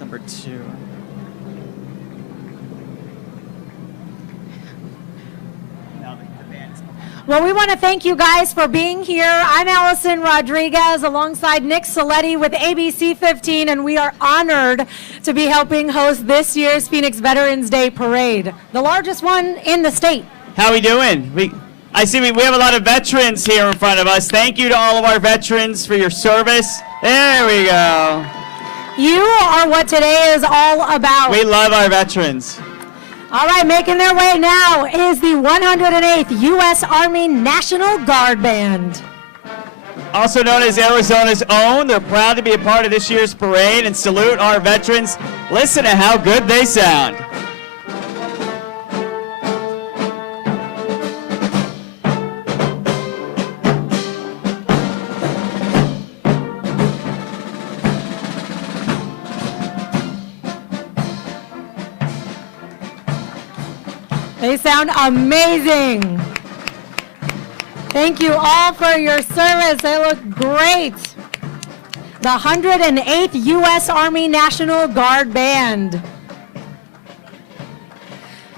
number 2. Well, we want to thank you guys for being here. I'm Allison Rodriguez alongside Nick Ciletti with ABC15, and we are honored to be helping host this year's Phoenix Veterans Day Parade, the largest one in the state. How we doing? I see we have a lot of veterans here in front of us. Thank you to all of our veterans for your service. There we go. You are what today is all about. We love our veterans. All right, making their way now is the 108th U.S. Army National Guard Band. Also known as Arizona's own, they're proud to be a part of this year's parade and salute our veterans. Listen to how good they sound. They sound amazing. Thank you all for your service. They look great. The 108th U.S. Army National Guard Band.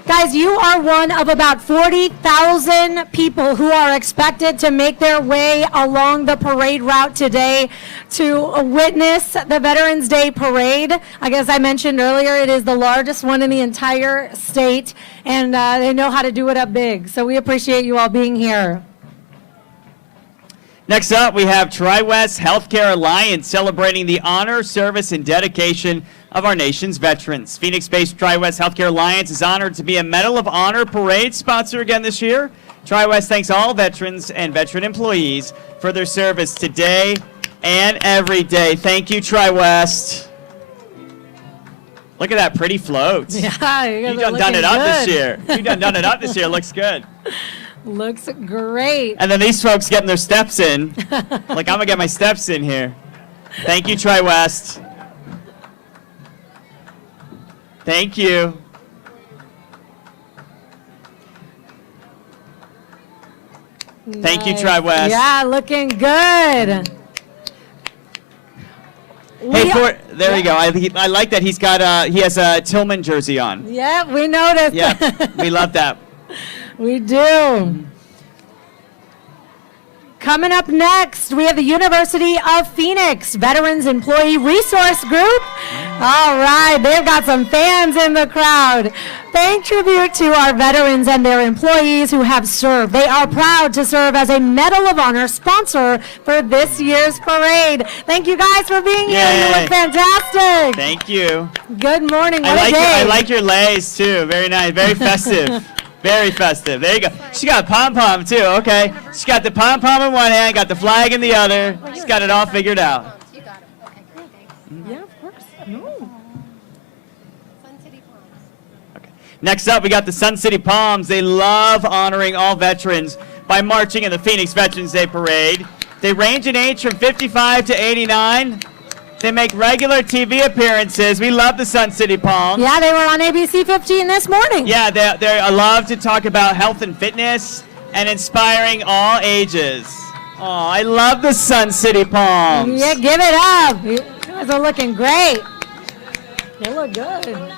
Guys, you are one of about 40,000 people who are expected to make their way along the parade route today to witness the Veterans Day Parade. I guess I mentioned earlier, it is the largest one in the entire state, and they know how to do it up big. So we appreciate you all being here. Next up, we have Tri-West Healthcare Alliance celebrating the honor, service, and dedication of our nation's veterans. Phoenix-based Tri-West Healthcare Alliance is honored to be a Medal of Honor parade sponsor again this year. Tri-West thanks all veterans and veteran employees for their service today and every day. Thank you, Tri-West. Look at that pretty float. Yeah, you done it up this year. You done it up this year. Looks good. Looks great. And then these folks getting their steps in. Like, I'm going to get my steps in here. Thank you, Tri-West. Thank you. Thank you, Tri-West. Yeah, looking good. Hey, there you go. I like that he's got he has a Tillman jersey on. Yeah, we noticed. Yeah, we love that. We do. Coming up next, we have the University of Phoenix Veterans Employee Resource Group. All right, they've got some fans in the crowd. Paying tribute to our veterans and their employees who have served. They are proud to serve as a Medal of Honor sponsor for this year's parade. Thank you guys for being here. You look fantastic. Thank you. Good morning. What a day. I like your lays too. Very nice. Very festive. Very festive. There you go. She got a pom-pom, too. Okay. She got the pom-pom in one hand, got the flag in the other. She's got it all figured out. You got it. Okay, great. Thanks. Yeah, of course. No. Sun City Palms. Okay. Next up, we got the Sun City Palms. They love honoring all veterans by marching in the Phoenix Veterans Day Parade. They range in age from 55 to 89. They make regular TV appearances. We love the Sun City Palms. Yeah, they were on ABC15 this morning. Yeah, they love to talk about health and fitness and inspiring all ages. Oh, I love the Sun City Palms. Yeah, give it up. You guys are looking great. They look good.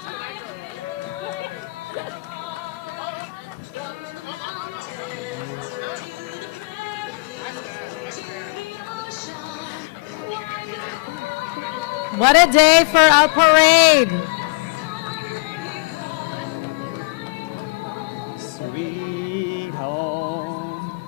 What a day for a parade. Sweet home.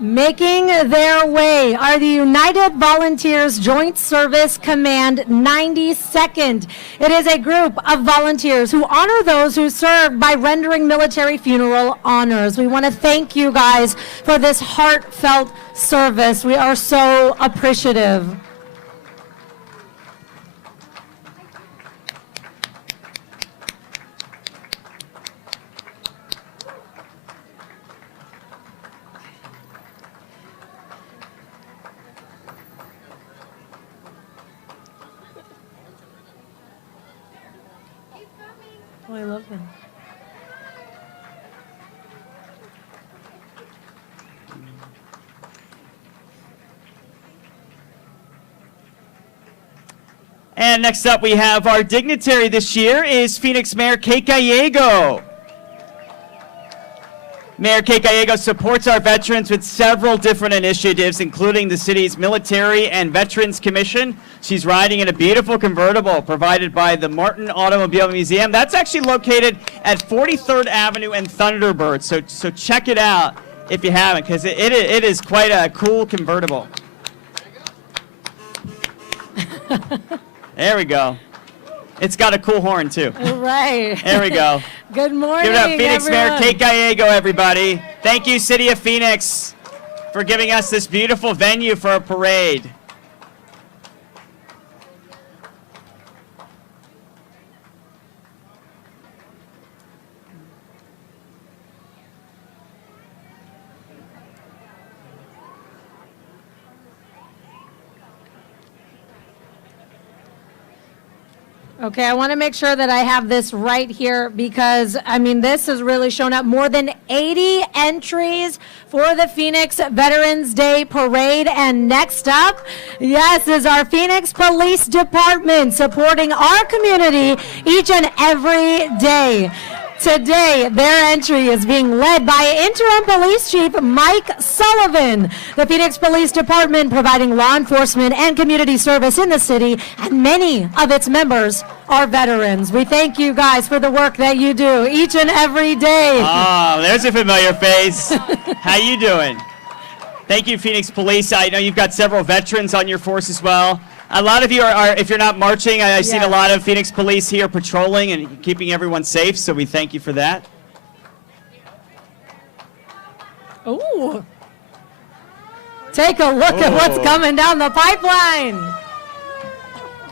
Making their way are the United Volunteers Joint Service Command 92nd. It is a group of volunteers who honor those who served by rendering military funeral honors. We want to thank you guys for this heartfelt service. We are so appreciative. Oh, I love them. And next up, we have our dignitary this year is Phoenix Mayor Kate Gallego. Mayor Kate Gallego supports our veterans with several different initiatives, including the city's Military and Veterans Commission. She's riding in a beautiful convertible provided by the Martin Automobile Museum. That's actually located at 43rd Avenue and Thunderbird, so check it out if you haven't, because it is quite a cool convertible. There we go. It's got a cool horn, too. Right. There we go. Good morning, Give it up, Phoenix everyone. Mayor Kate Gallego, everybody. Thank you, City of Phoenix, for giving us this beautiful venue for a parade. Okay, I want to make sure that I have this right here because, I mean, this has really shown up. More than 80 entries for the Phoenix Veterans Day Parade. And next up, yes, is our Phoenix Police Department supporting our community each and every day. Today, their entry is being led by Interim Police Chief Mike Sullivan. The Phoenix Police Department providing law enforcement and community service in the city, and many of its members are veterans. We thank you guys for the work that you do each and every day. Oh, there's a familiar face. How you doing? Thank you, Phoenix Police. I know you've got several veterans on your force as well. A lot of you are if you're not marching, I've seen a lot of Phoenix Police here patrolling and keeping everyone safe, so we thank you for that. Ooh. Take a look at what's coming down the pipeline.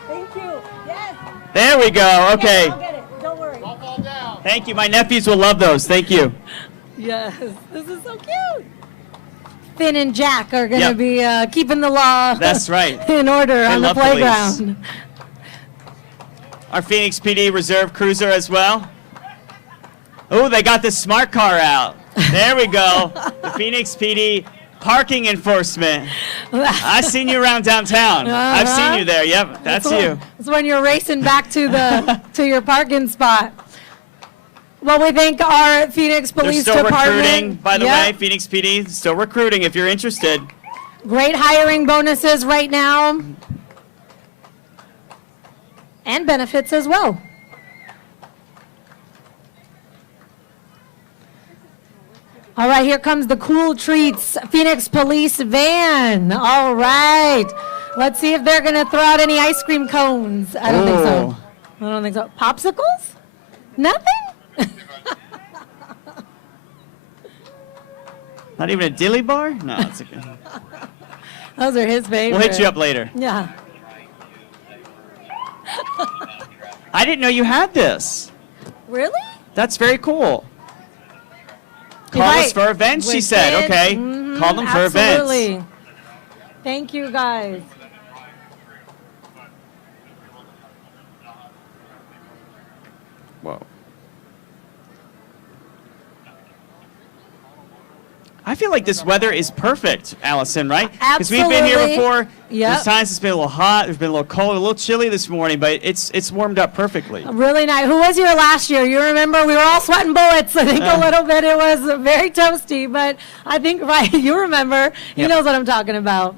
Thank you. Yes. There we go. Okay. I'll get it. Don't worry. Thank you. My nephews will love those. Thank you. Yes. This is so cute. Finn and Jack are going to be keeping the law That's right. in order on the playground. Police. Our Phoenix PD Reserve Cruiser as well. Oh, they got the smart car out. There we go. The Phoenix PD Parking Enforcement. I've seen you around downtown. I've seen you there. Yep, that's you. That's when you're racing back to the to your parking spot. Well, we thank our Phoenix Police They're still Department. recruiting, by the way. Phoenix PD still recruiting if you're interested. Great hiring bonuses right now. And benefits as well. All right, here comes the Cool Treats Phoenix Police van. All right. Let's see if they're going to throw out any ice cream cones. I don't think so. I don't think so. Popsicles? Nothing? Not even a dilly bar? No, it's okay. Those are his favorite. We'll hit you up later. Yeah. I didn't know you had this. Really? That's very cool. Call us for events, she said. Okay. Call them for events. Absolutely. Thank you, guys. Whoa. I feel like this weather is perfect, Allison, right? Because we've been here before. There's times it's been a little hot, there's been a little cold, a little chilly this morning, but it's warmed up perfectly. Really nice. Who was here last year? You remember we were all sweating bullets. I think a little bit. It was very toasty, but I think, right, you remember. He knows what I'm talking about.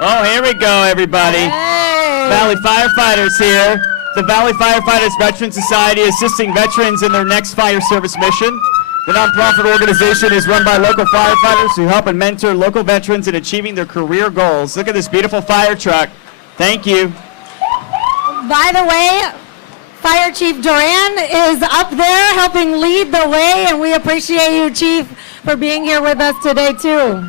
Oh, here we go, everybody. Hey. Valley Firefighters here. The Valley Firefighters Veteran Society assisting veterans in their next fire service mission. The nonprofit organization is run by local firefighters who help and mentor local veterans in achieving their career goals. Look at this beautiful fire truck. Thank you. By the way, Fire Chief Duran is up there helping lead the way, and we appreciate you, Chief, for being here with us today, too.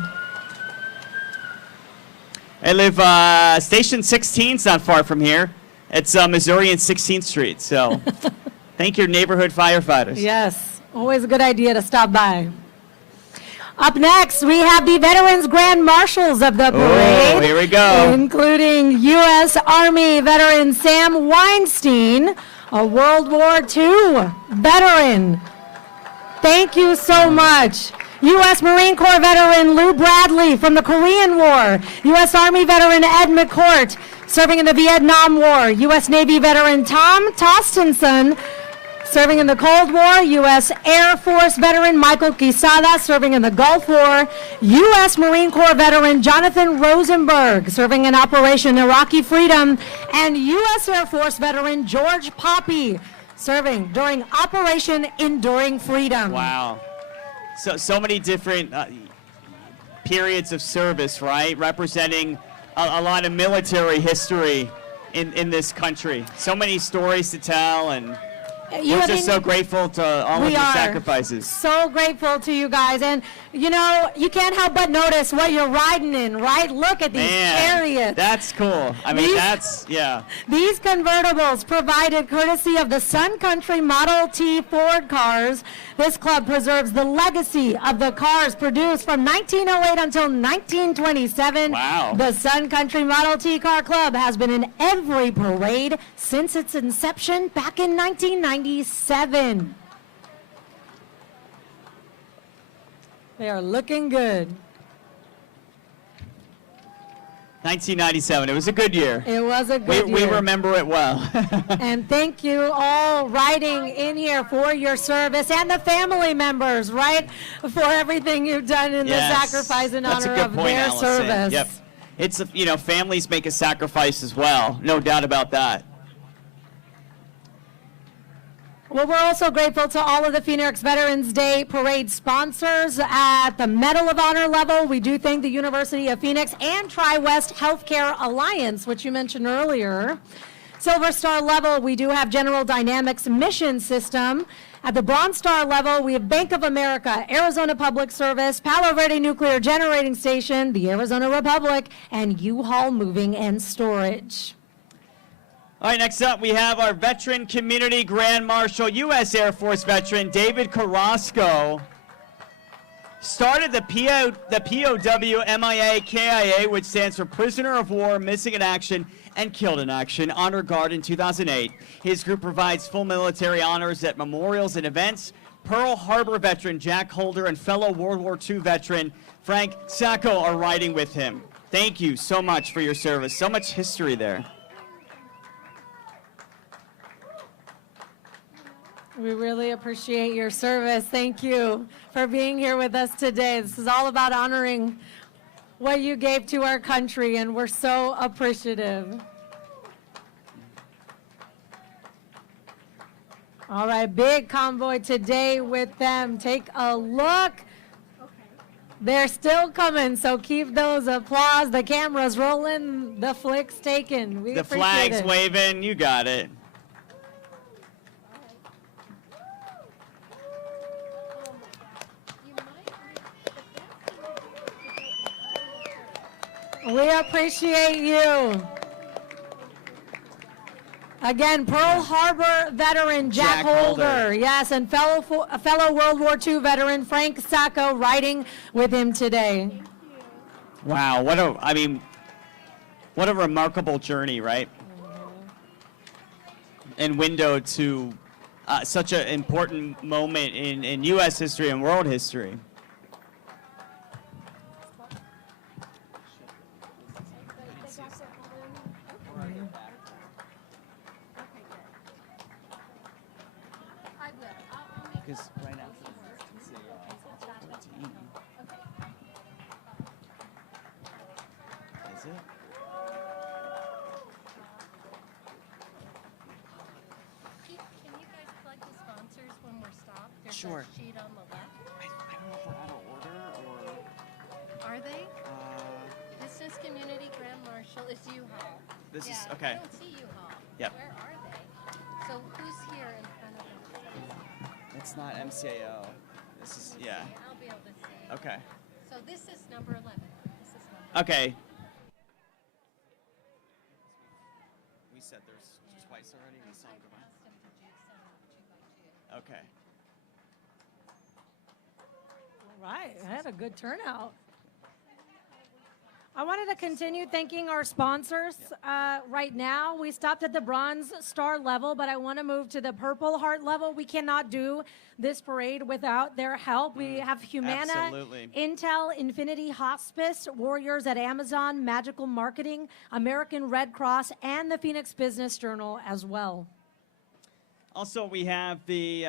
I live Station 16 is not far from here. It's Missouri and 16th Street. So thank your neighborhood firefighters. Yes. Always a good idea to stop by. Up next, we have the Veterans Grand Marshals of the parade. Oh, here we go. Including U.S. Army veteran Sam Weinstein, a World War II veteran. Thank you so much. U.S. Marine Corps veteran Lou Bradley from the Korean War. U.S. Army veteran Ed McCourt, serving in the Vietnam War. U.S. Navy veteran Tom Tostenson, serving in the Cold War. U.S. Air Force veteran Michael Quisada, serving in the Gulf War. U.S. Marine Corps veteran Jonathan Rosenberg, serving in Operation Iraqi Freedom. And U.S. Air Force veteran George Poppy, serving during Operation Enduring Freedom. Wow. So many different periods of service, right? Representing a lot of military history in this country. So many stories to tell, and we're just so grateful to all of your sacrifices. So grateful to you guys. And, you know, you can't help but notice what you're riding in, right? Look at these chariots. That's cool. I mean, yeah. These convertibles provided courtesy of the Sun Country Model T Ford cars. This club preserves the legacy of the cars produced from 1908 until 1927. Wow. The Sun Country Model T Car Club has been in every parade since its inception back in 1997. They are looking good. 1997. It was a good year. It was a good year. We remember it well. And thank you all riding in here for your service, and the family members, right, for everything you've done in the sacrifice in honor of their Allison. service. Yep. It's, you know, families make a sacrifice as well. No doubt about that. Well, we're also grateful to all of the Phoenix Veterans Day Parade sponsors. At the Medal of Honor level, we do thank the University of Phoenix and Tri-West Healthcare Alliance, which you mentioned earlier. Silver Star level, we do have General Dynamics Mission System. At the Bronze Star level, we have Bank of America, Arizona Public Service, Palo Verde Nuclear Generating Station, the Arizona Republic, and U-Haul Moving and Storage. All right, next up we have our Veteran Community Grand Marshal, U.S. Air Force veteran David Carrasco. Started the POW MIA KIA, which stands for Prisoner of War, Missing in Action, and Killed in Action, Honor Guard in 2008. His group provides full military honors at memorials and events. Pearl Harbor veteran Jack Holder and fellow World War II veteran Frank Sacco are riding with him. Thank you so much for your service. So much history there. We really appreciate your service. Thank you for being here with us today. This is all about honoring what you gave to our country, and we're so appreciative. All right, big convoy today with them. Take a look. They're still coming, so keep those applause. The camera's rolling, the flicks taken. We the appreciate flag's it. waving, you got it. We appreciate you. Again, Pearl Harbor veteran Jack Holder. Yes, and fellow World War II veteran Frank Sacco riding with him today. Wow, what a remarkable journey, right? And window to such an important moment in U.S. history and world history. Because right after this, it's a 14. Is it? Can you guys plug the sponsors when we're stopped? There's Sure. a sheet on the left. I don't know if we're out of order or. Are they? Business Community Grand Marshal is U-Haul. This is Yeah, okay. I don't see U-Haul. Yep. Where are they? So who's here in front of them? It's not MCAO. This is yeah. I'll be able to see. Okay. So this is number 11. This is number Okay. We said there's twice already. We saw them. asked them to do some 2 by 2. Okay. All right, I had a good turnout. I wanted to continue thanking our sponsors. Right now, we stopped at the Bronze Star level, but I want to move to the Purple Heart level. We cannot do this parade without their help. We have Humana, Absolutely. Intel, Infinity Hospice, Warriors at Amazon, Magical Marketing, American Red Cross, and the Phoenix Business Journal as well. Also, we have the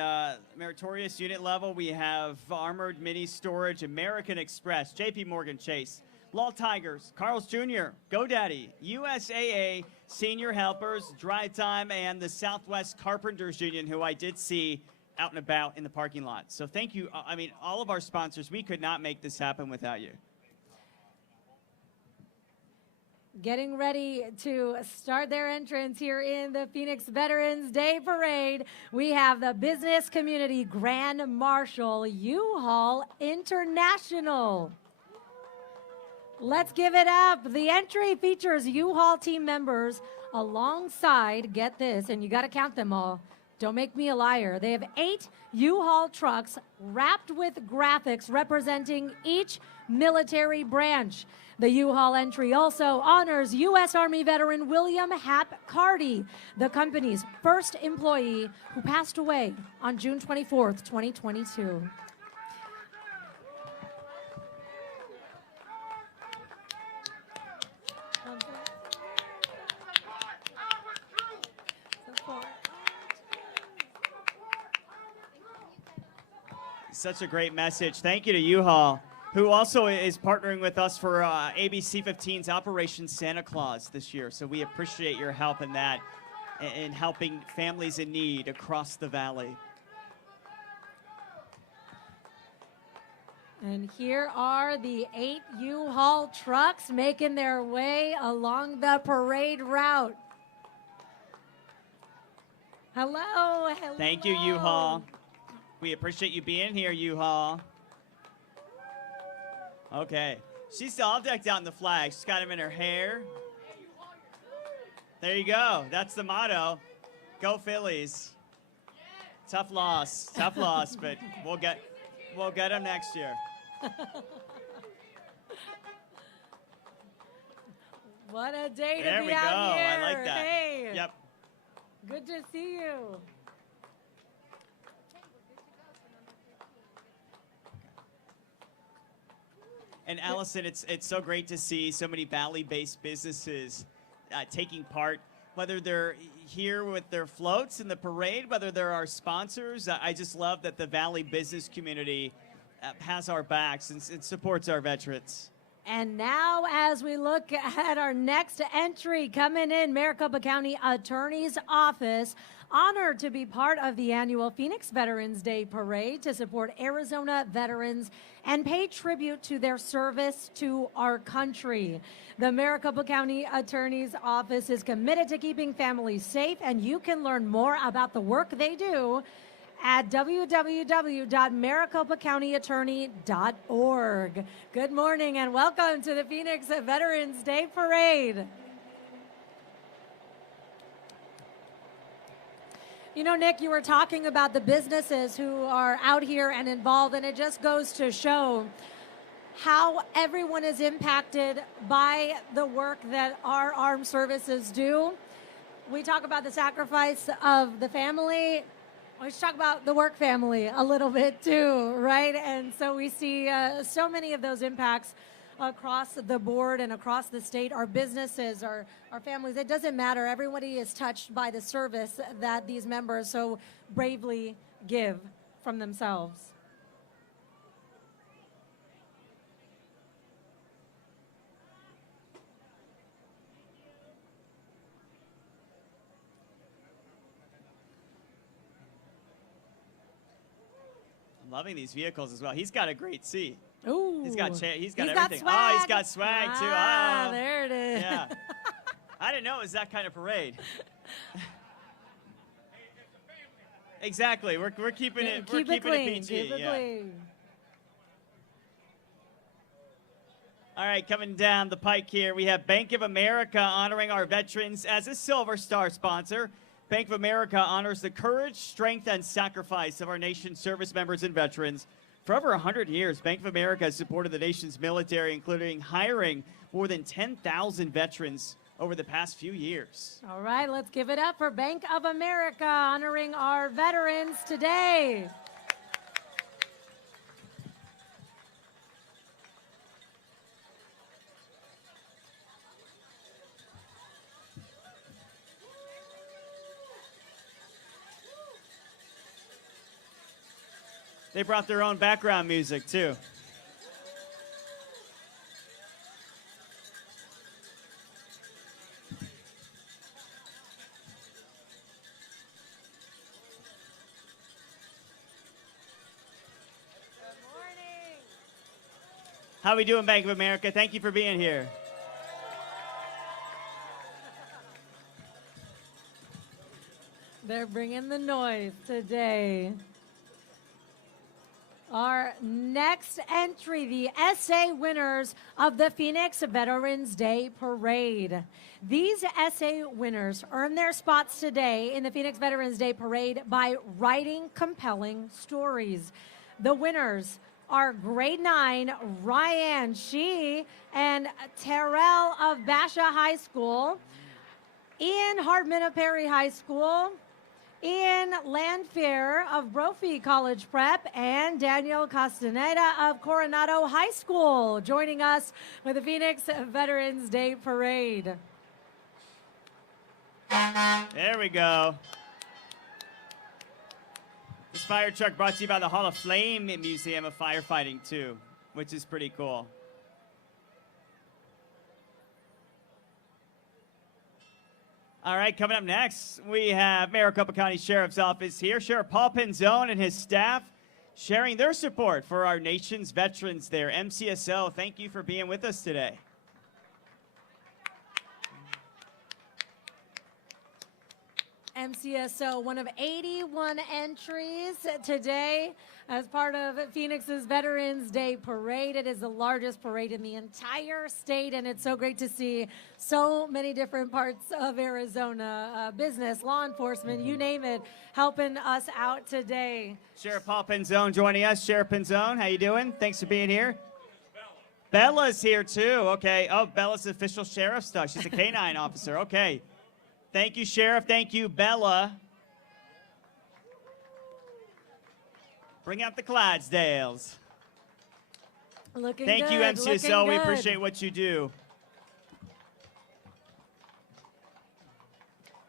Meritorious unit level. We have Armored Mini Storage, American Express, JP Morgan Chase, Law Tigers, Carl's Jr., GoDaddy, USAA, Senior Helpers, Drive Time, and the Southwest Carpenters Union, who I did see out and about in the parking lot. So thank you. I mean, all of our sponsors, we could not make this happen without you. Getting ready to start their entrance here in the Phoenix Veterans Day Parade, we have the Business Community Grand Marshal U-Haul International. Let's give it up. The entry features U-Haul team members alongside, get this, and you got to count them all. Don't make me a liar. They have 8 U-Haul trucks wrapped with graphics representing each military branch. The U-Haul entry also honors U.S. Army veteran William Hap Carty, the company's first employee who passed away on June 24th, 2022. Such a great message. Thank you to U-Haul, who also is partnering with us for ABC15's Operation Santa Claus this year. So we appreciate your help in that, in helping families in need across the valley. And here are the 8 U-Haul trucks making their way along the parade route. Hello, hello. Thank you, U-Haul. We appreciate you being here, U-Haul. Okay. She's all decked out in the flag. She's got them in her hair. There you go. That's the motto. Go Phillies. Tough loss, but we'll get them next year. What a day to There be we go. out here. I like that. Hey. Yep. Good to see you. And Allison, it's so great to see so many Valley-based businesses taking part, whether they're here with their floats in the parade, whether they're our sponsors. I just love that the Valley business community has our backs and supports our veterans. And now, as we look at our next entry coming in, Maricopa County Attorney's Office, honored to be part of the annual Phoenix Veterans Day Parade to support Arizona veterans and pay tribute to their service to our country. The Maricopa County Attorney's Office is committed to keeping families safe, and you can learn more about the work they do at www.maricopacountyattorney.org. Good morning and welcome to the Phoenix Veterans Day Parade. You know, Nick, you were talking about the businesses who are out here and involved, and it just goes to show how everyone is impacted by the work that our armed services do. We talk about the sacrifice of the family. Let's talk about the work family a little bit too, right? And so we see so many of those impacts across the board and across the state. Our businesses, our families, it doesn't matter. Everybody is touched by the service that these members so bravely give from themselves. Loving these vehicles as well. He's got a great seat. Ooh. He's got everything. Swag. Oh, he's got swag too. Ah, Oh, there it is. Yeah. I didn't know it was that kind of parade. Exactly. We're keeping it. Keep We're it keeping clean. it PG. Keep it Yeah. clean. All right, coming down the pike here, we have Bank of America honoring our veterans as a Silver Star sponsor. Bank of America honors the courage, strength, and sacrifice of our nation's service members and veterans For over 100 years, Bank of America has supported the nation's military, including hiring more than 10,000 veterans over the past few years. All right, let's give it up for Bank of America honoring our veterans today. They brought their own background music, too. How we doing, Bank of America? Thank you for being here. They're bringing the noise today. Our next entry, the SA winners of the Phoenix Veterans Day Parade. These SA winners earn their spots today in the Phoenix Veterans Day Parade by writing compelling stories. The winners are grade 9, Ryan Shee and Terrell of Basha High School, Ian Hardman of Perry High School, Ian Landfair of Brophy College Prep, and Daniel Castaneda of Coronado High School, joining us with the Phoenix Veterans Day Parade. There we go. This fire truck brought to you by the Hall of Flame Museum of Firefighting, too, which is pretty cool. All right, coming up next, we have Maricopa County Sheriff's Office here. Sheriff Paul Penzone and his staff sharing their support for our nation's veterans there. MCSO, thank you for being with us today. MCSO, one of 81 entries today as part of Phoenix's Veterans Day Parade. It is the largest parade in the entire state, and it's so great to see so many different parts of Arizona, business, law enforcement, you name it, helping us out today. Sheriff Paul Penzone joining us. Sheriff Penzone, how you doing? Thanks for being here. Bella's here, too. Okay. Oh, Bella's the official sheriff stuff. She's a canine officer. Okay. Thank you, Sheriff. Thank you, Bella. Bring out the Clydesdales. Looking Thank good, you, MCSO. We good. appreciate what you do.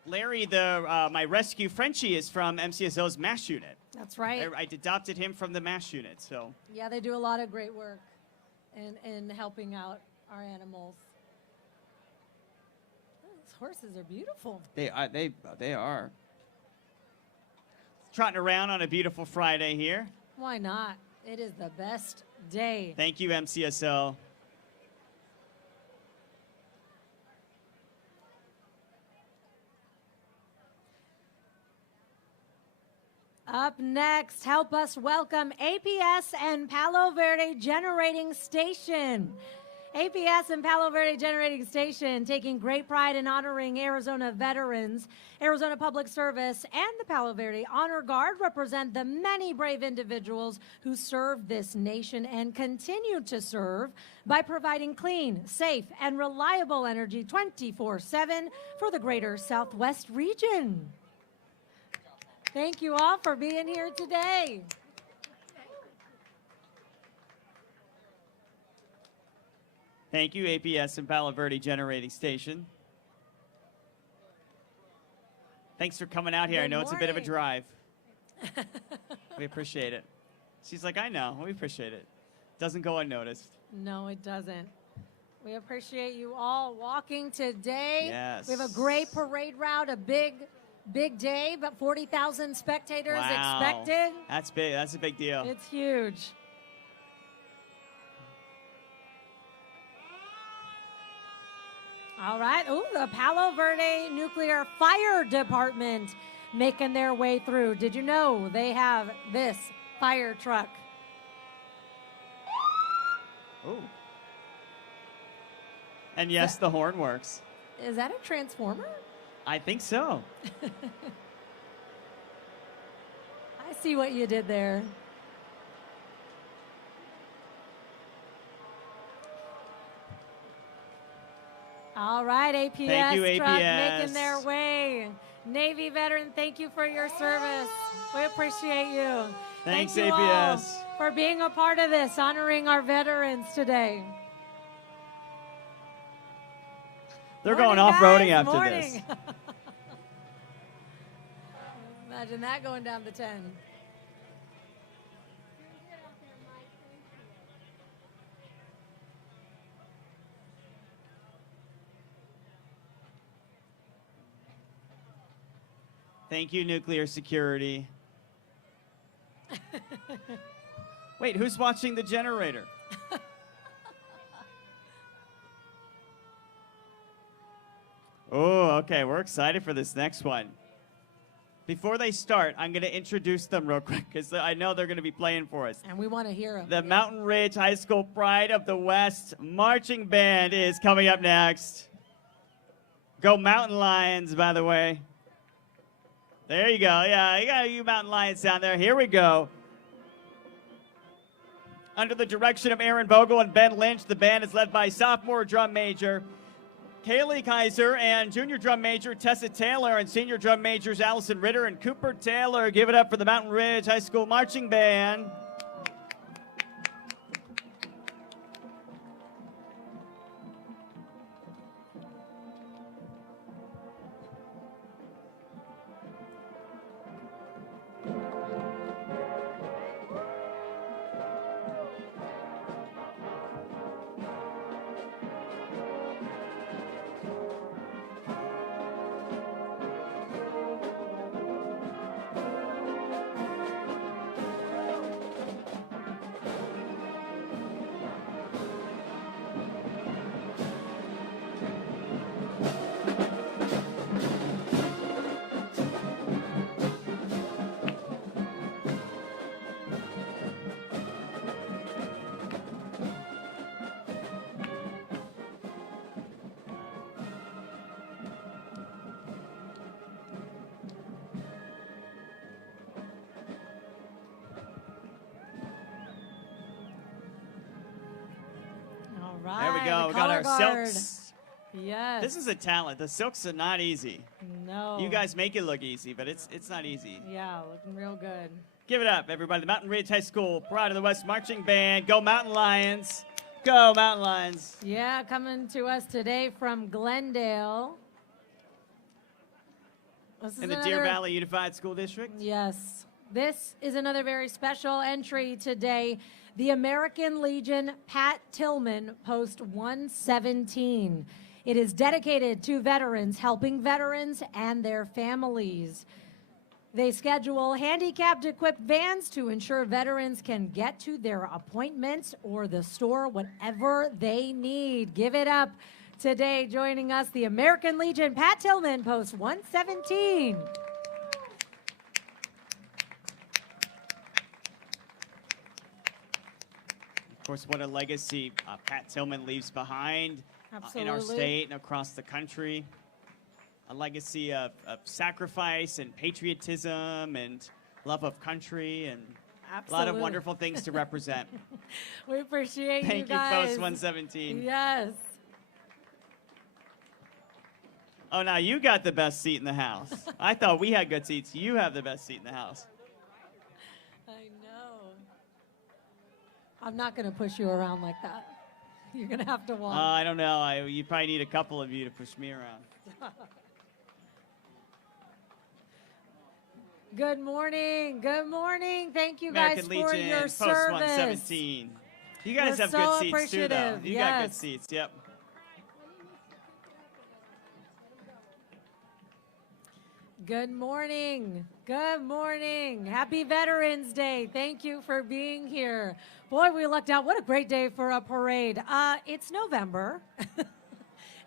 Larry, my rescue Frenchie, is from MCSO's MASH unit. That's right. I adopted him from the MASH unit. So yeah, they do a lot of great work in helping out our animals. These horses are beautiful. They are. Trotting around on a beautiful Friday here. Why not? It is the best day. Thank you, MCSO. Up next, help us welcome APS and Palo Verde Generating Station. APS and Palo Verde Generating Station taking great pride in honoring Arizona veterans. Arizona Public Service and the Palo Verde Honor Guard represent the many brave individuals who serve this nation and continue to serve by providing clean, safe, and reliable energy 24/7 for the greater Southwest region. Thank you all for being here today. Thank you, APS and Palo Verde Generating Station. Thanks for coming out here. Good I know it's a bit of a morning. drive. We appreciate it. She's like, I know. We appreciate it. Doesn't go unnoticed. No, it doesn't. We appreciate you all walking today. Yes. We have a great parade route, a big day, but 40,000 spectators expected. That's big. That's a big deal. It's huge. All right. Ooh, the Palo Verde Nuclear Fire Department making their way through. Did you know they have this fire truck? Ooh. And yes, the horn works. Is that a transformer? I think so. I see what you did there. All right, APS Thank you, truck APS. making their way. Navy veteran, thank you for your service. We appreciate you. Thanks, Thank you APS. all for being a part of this, honoring our veterans today. They're Morning, going off-roading guys. after Morning. this. Imagine that going down the 10. Thank you, nuclear security. Wait, who's watching the generator? Oh, okay, we're excited for this next one. Before they start, I'm going to introduce them real quick because I know they're going to be playing for us. And we want to hear them. The Mountain Ridge High School Pride of the West Marching Band is coming up next. Go Mountain Lions, by the way. There you go. Yeah, you got you Mountain Lions down there. Here we go. Under the direction of Aaron Vogel and Ben Lynch, the band is led by sophomore drum major Kaylee Kaiser and junior drum major Tessa Taylor and senior drum majors Allison Ritter and Cooper Taylor. Give it up for the Mountain Ridge High School Marching Band. There we go. We got our silks. Yes. This is a talent. The silks are not easy. No. You guys make it look easy, but it's not easy. Yeah, looking real good. Give it up, everybody. The Mountain Ridge High School Pride of the West Marching Band. Go Mountain Lions. Go Mountain Lions. Yeah, coming to us today from Glendale. In the Deer Valley Unified School District. Yes. This is another very special entry today. The American Legion Pat Tillman Post 117. It is dedicated to veterans, helping veterans and their families. They schedule handicapped equipped vans to ensure veterans can get to their appointments or the store, whatever they need. Give it up today. Joining us, the American Legion Pat Tillman Post 117. Of course, what a legacy Pat Tillman leaves behind in our state and across the country. A legacy of sacrifice and patriotism and love of country and a lot of wonderful things to represent. We appreciate Thank you you, guys. Post 117. Yes. Oh, now you got the best seat in the house. I thought we had good seats. You have the best seat in the house. I know. I'm not going to push you around like that. You're going to have to walk. I don't know. You probably need a couple of you to push me around. Good morning. Good morning. Thank you American guys Legion, for your Post service. 117. You guys We're have so good seats too, though. appreciative. You got good seats. Yep. Good morning. Good morning. Happy Veterans Day. Thank you for being here. Boy, we lucked out. What a great day for a parade. It's November.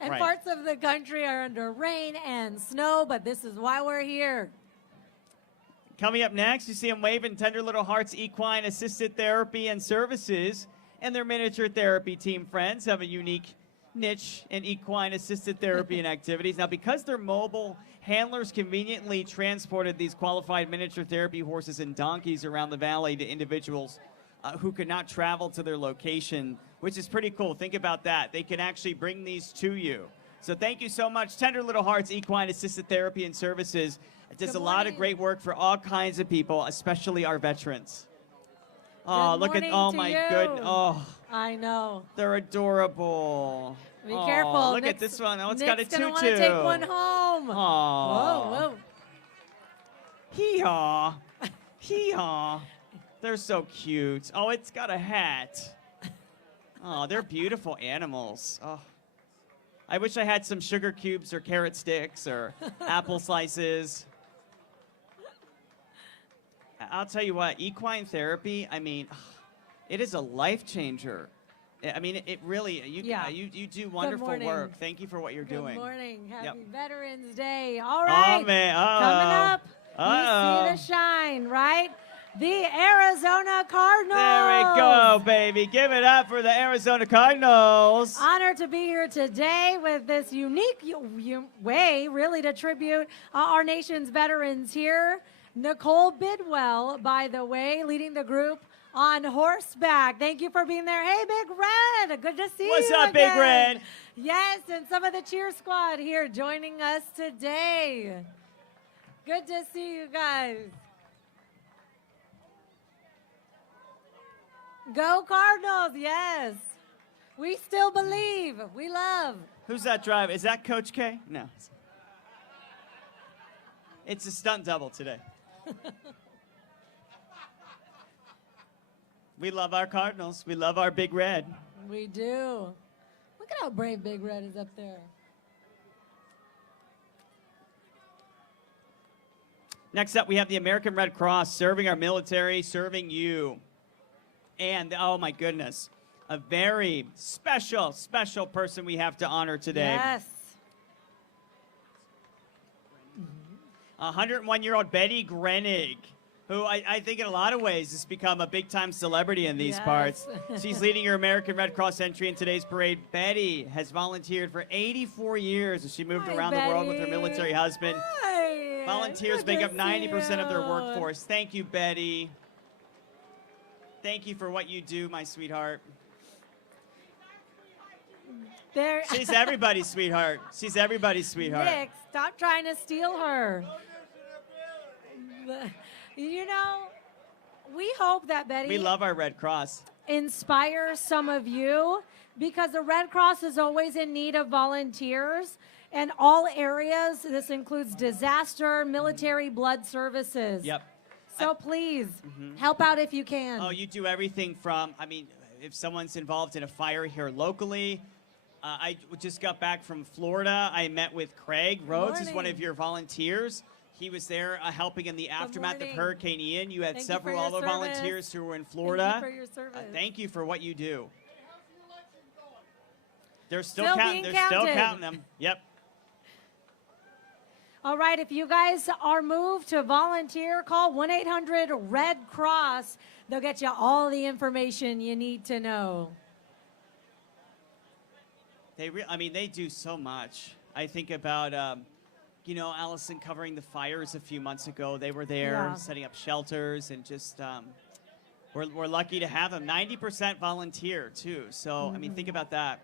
And Right. Parts of the country are under rain and snow, but this is why we're here. Coming up next, you see them waving Tender Little Hearts Equine Assisted Therapy and Services, and their miniature therapy team friends have a unique niche in equine assisted therapy and activities. Now, because they're mobile, handlers conveniently transported these qualified miniature therapy horses and donkeys around the valley to individuals who could not travel to their location, which is pretty cool. Think about that. They can actually bring these to you. So thank you so much. Tender Little Hearts Equine Assisted Therapy and Services. It does a lot of great work for all kinds of people, especially our veterans. Oh, look at, oh my goodness. Oh, I know. they're adorable. Be careful. Look at this one. Oh, it's got a tutu. Nick's gonna want to take one home. Oh. Whoa, whoa. Hee-haw. Hee-haw. They're so cute. Oh, it's got a hat. Oh, they're beautiful animals. Oh. I wish I had some sugar cubes or carrot sticks or apple slices. I'll tell you what, equine therapy, I mean, it is a life changer. I mean, it really, you do wonderful work. Thank you for what you're doing. Good morning. Happy Veterans Day. All right. Oh, man. Coming up, you see the shine, right? The Arizona Cardinals. There we go, baby. Give it up for the Arizona Cardinals. Honored to be here today with this unique way, really, to tribute our nation's veterans here. Nicole Bidwell, by the way, leading the group on horseback. Thank you for being there. Hey, Big Red, good to see you. What's up, Big Red? Yes, and some of the cheer squad here joining us today. Good to see you guys. Go Cardinals, yes. We still believe. We love. Who's that driver? Is that Coach K? No. It's a stunt double today. We love our Cardinals. We love our Big Red. We do. Look at how brave Big Red is up there. Next up, we have the American Red Cross serving our military, serving you. And, oh my goodness, a very special, special person we have to honor today. Yes. 101-year-old Betty Grenig, who I think in a lot of ways has become a big-time celebrity in these parts. She's leading your American Red Cross entry in today's parade. Betty has volunteered for 84 years as she moved around the world with her military husband. Hi. Volunteers make up 90% of their workforce. Thank you, Betty. Thank you for what you do, my sweetheart. She's everybody's sweetheart. She's everybody's sweetheart. Nick, stop trying to steal her. You know, we hope that Betty... We love our Red Cross. ...inspires some of you, because the Red Cross is always in need of volunteers in all areas. This includes disaster, military, blood services. Yep. So please, help out if you can. Oh, you do everything from, I mean, if someone's involved in a fire here locally. I just got back from Florida. I met with Craig Rhodes, who's one of your volunteers. He was there helping in the aftermath of Hurricane Ian. You had several other volunteers who were in Florida. Thank you for your service. Thank you for what you do. They're still counting. They're still counting them. Yep. All right, if you guys are moved to volunteer, call 1-800-RED-CROSS. They'll get you all the information you need to know. I mean, they do so much. I think about, you know, Allison covering the fires a few months ago. They were there setting up shelters, and just we're lucky to have them. 90% volunteer, too. So, I mean, think about that.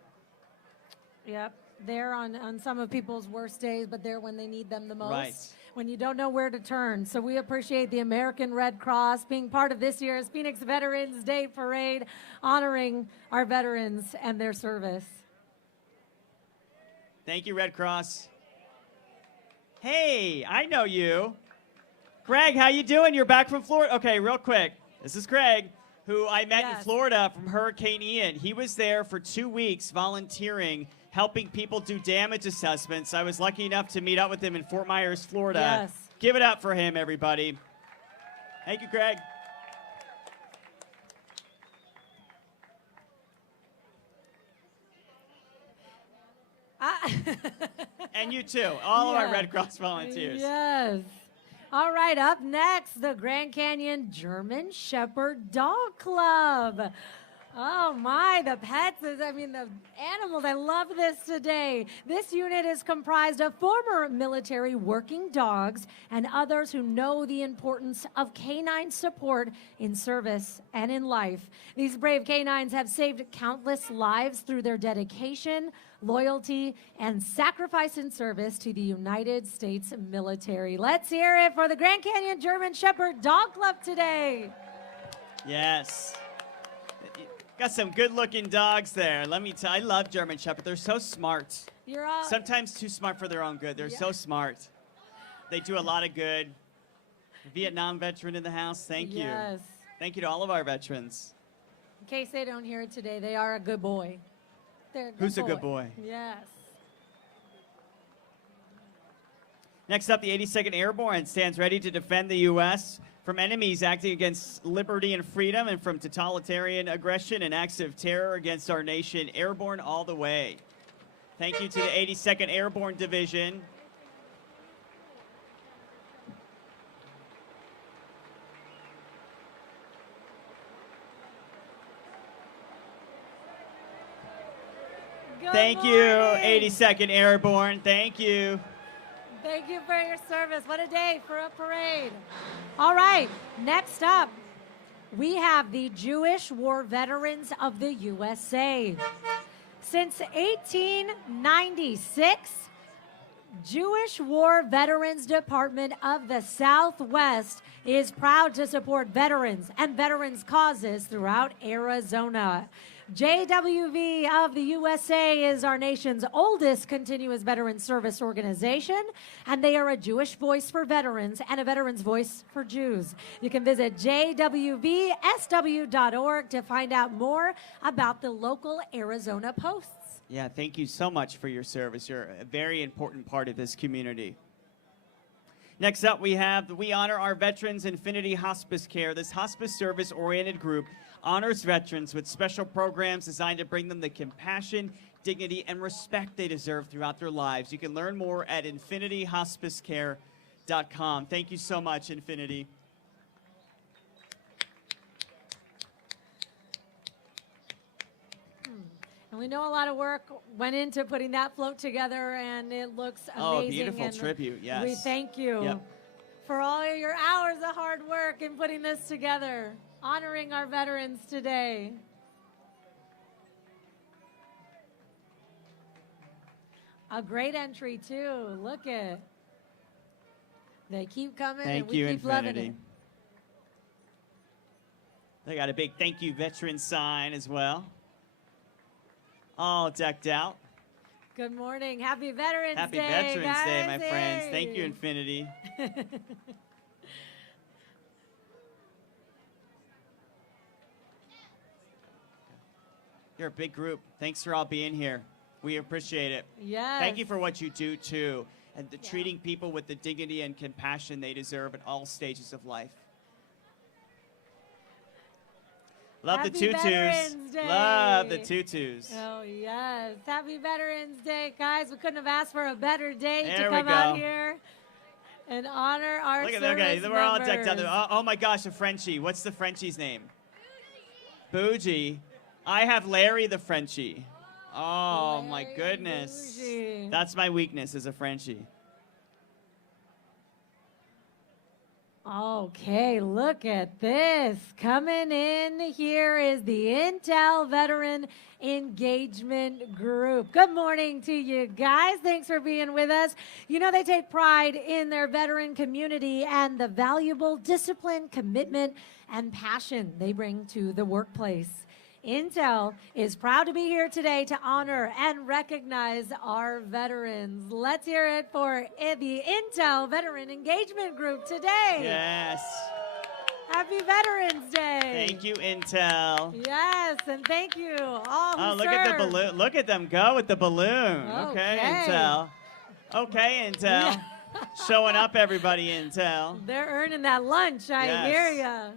Yep. They're on some of people's worst days, but they're when they need them the most. Right. When you don't know where to turn. So we appreciate the American Red Cross being part of this year's Phoenix Veterans Day Parade, honoring our veterans and their service. Thank you, Red Cross. Hey, I know you. Greg, how you doing? You're back from Florida. Okay, real quick. This is Greg, who I met in Florida from Hurricane Ian. He was there for 2 weeks volunteering, helping people do damage assessments. I was lucky enough to meet up with him in Fort Myers, Florida. Yes. Give it up for him, everybody. Thank you, Greg. And you too, all of our Red Cross volunteers. Yes. All right, up next, the Grand Canyon German Shepherd Dog Club. Oh my, the pets, the animals, I love this today. This unit is comprised of former military working dogs and others who know the importance of canine support in service and in life. These brave canines have saved countless lives through their dedication, loyalty, and sacrifice in service to the United States military. Let's hear it for the Grand Canyon German Shepherd Dog Club today. Yes. Got some good-looking dogs there. Let me tell you, I love German Shepherd. They're so smart. You're all Sometimes too smart for their own good. They're so smart. They do a lot of good. Vietnam veteran in the house, thank you. Yes. Thank you to all of our veterans. In case they don't hear it today, they are a good boy. They're a good Who's boy. a good boy? Yes. Next up, the 82nd Airborne stands ready to defend the U.S. from enemies acting against liberty and freedom and from totalitarian aggression and acts of terror against our nation. Airborne all the way. Thank you to the 82nd Airborne Division. Thank you, 82nd Airborne. Thank you. Thank you for your service. What a day for a parade. All right, next up, we have the Jewish War Veterans of the USA. Since 1896, Jewish War Veterans Department of the Southwest is proud to support veterans and veterans causes throughout Arizona. JWV of the USA is our nation's oldest continuous veteran service organization, and they are a Jewish voice for veterans and a veterans voice for Jews. You can visit jwvsw.org to find out more about the local Arizona posts. Yeah, thank you so much for your service. You're a very important part of this community. Next up, we honor our Veterans Infinity Hospice Care. This hospice service-oriented group honors veterans with special programs designed to bring them the compassion, dignity, and respect they deserve throughout their lives. You can learn more at infinityhospicecare.com. Thank you so much, Infinity. And we know a lot of work went into putting that float together, and it looks amazing. Oh, beautiful and tribute, yes. We thank you for all your hours of hard work in putting this together, honoring our veterans today. A great entry, too. Look at. They keep coming, and we keep loving it. They got a big thank you veteran sign as well. All decked out. Good morning. Happy Veterans Day. Happy Veterans guys. Day, my friends. Thank you, Infinity. You're a big group. Thanks for all being here. We appreciate it. Yes. Thank you for what you do, too, and treating people with the dignity and compassion they deserve at all stages of life. Love Happy the tutus. Veterans Day. Love the tutus. Oh, yes. Happy Veterans Day, guys. We couldn't have asked for a better day There to we come go. out here and honor our Look at service that. Okay, we're all decked out. members. Oh, my gosh, a Frenchie. What's the Frenchie's name? Bougie. I have Larry the Frenchie. Oh, my Larry goodness. Bougie. That's my weakness as a Frenchie. Okay, look at this. Coming in here is the Intel Veteran Engagement Group. Good morning to you guys. Thanks for being with us. You know, they take pride in their veteran community and the valuable discipline, commitment, and passion they bring to the workplace. Intel is proud to be here today to honor and recognize our veterans. Let's hear it for the Intel Veteran Engagement Group today. Yes. Happy Veterans Day. Thank you, Intel. Yes, and thank you all who Oh, look at the served. balloon. Look at them go with the balloon. Okay, Okay. Intel. Okay, Intel. Showing up, everybody, Intel. They're earning that lunch, I Yes. hear ya.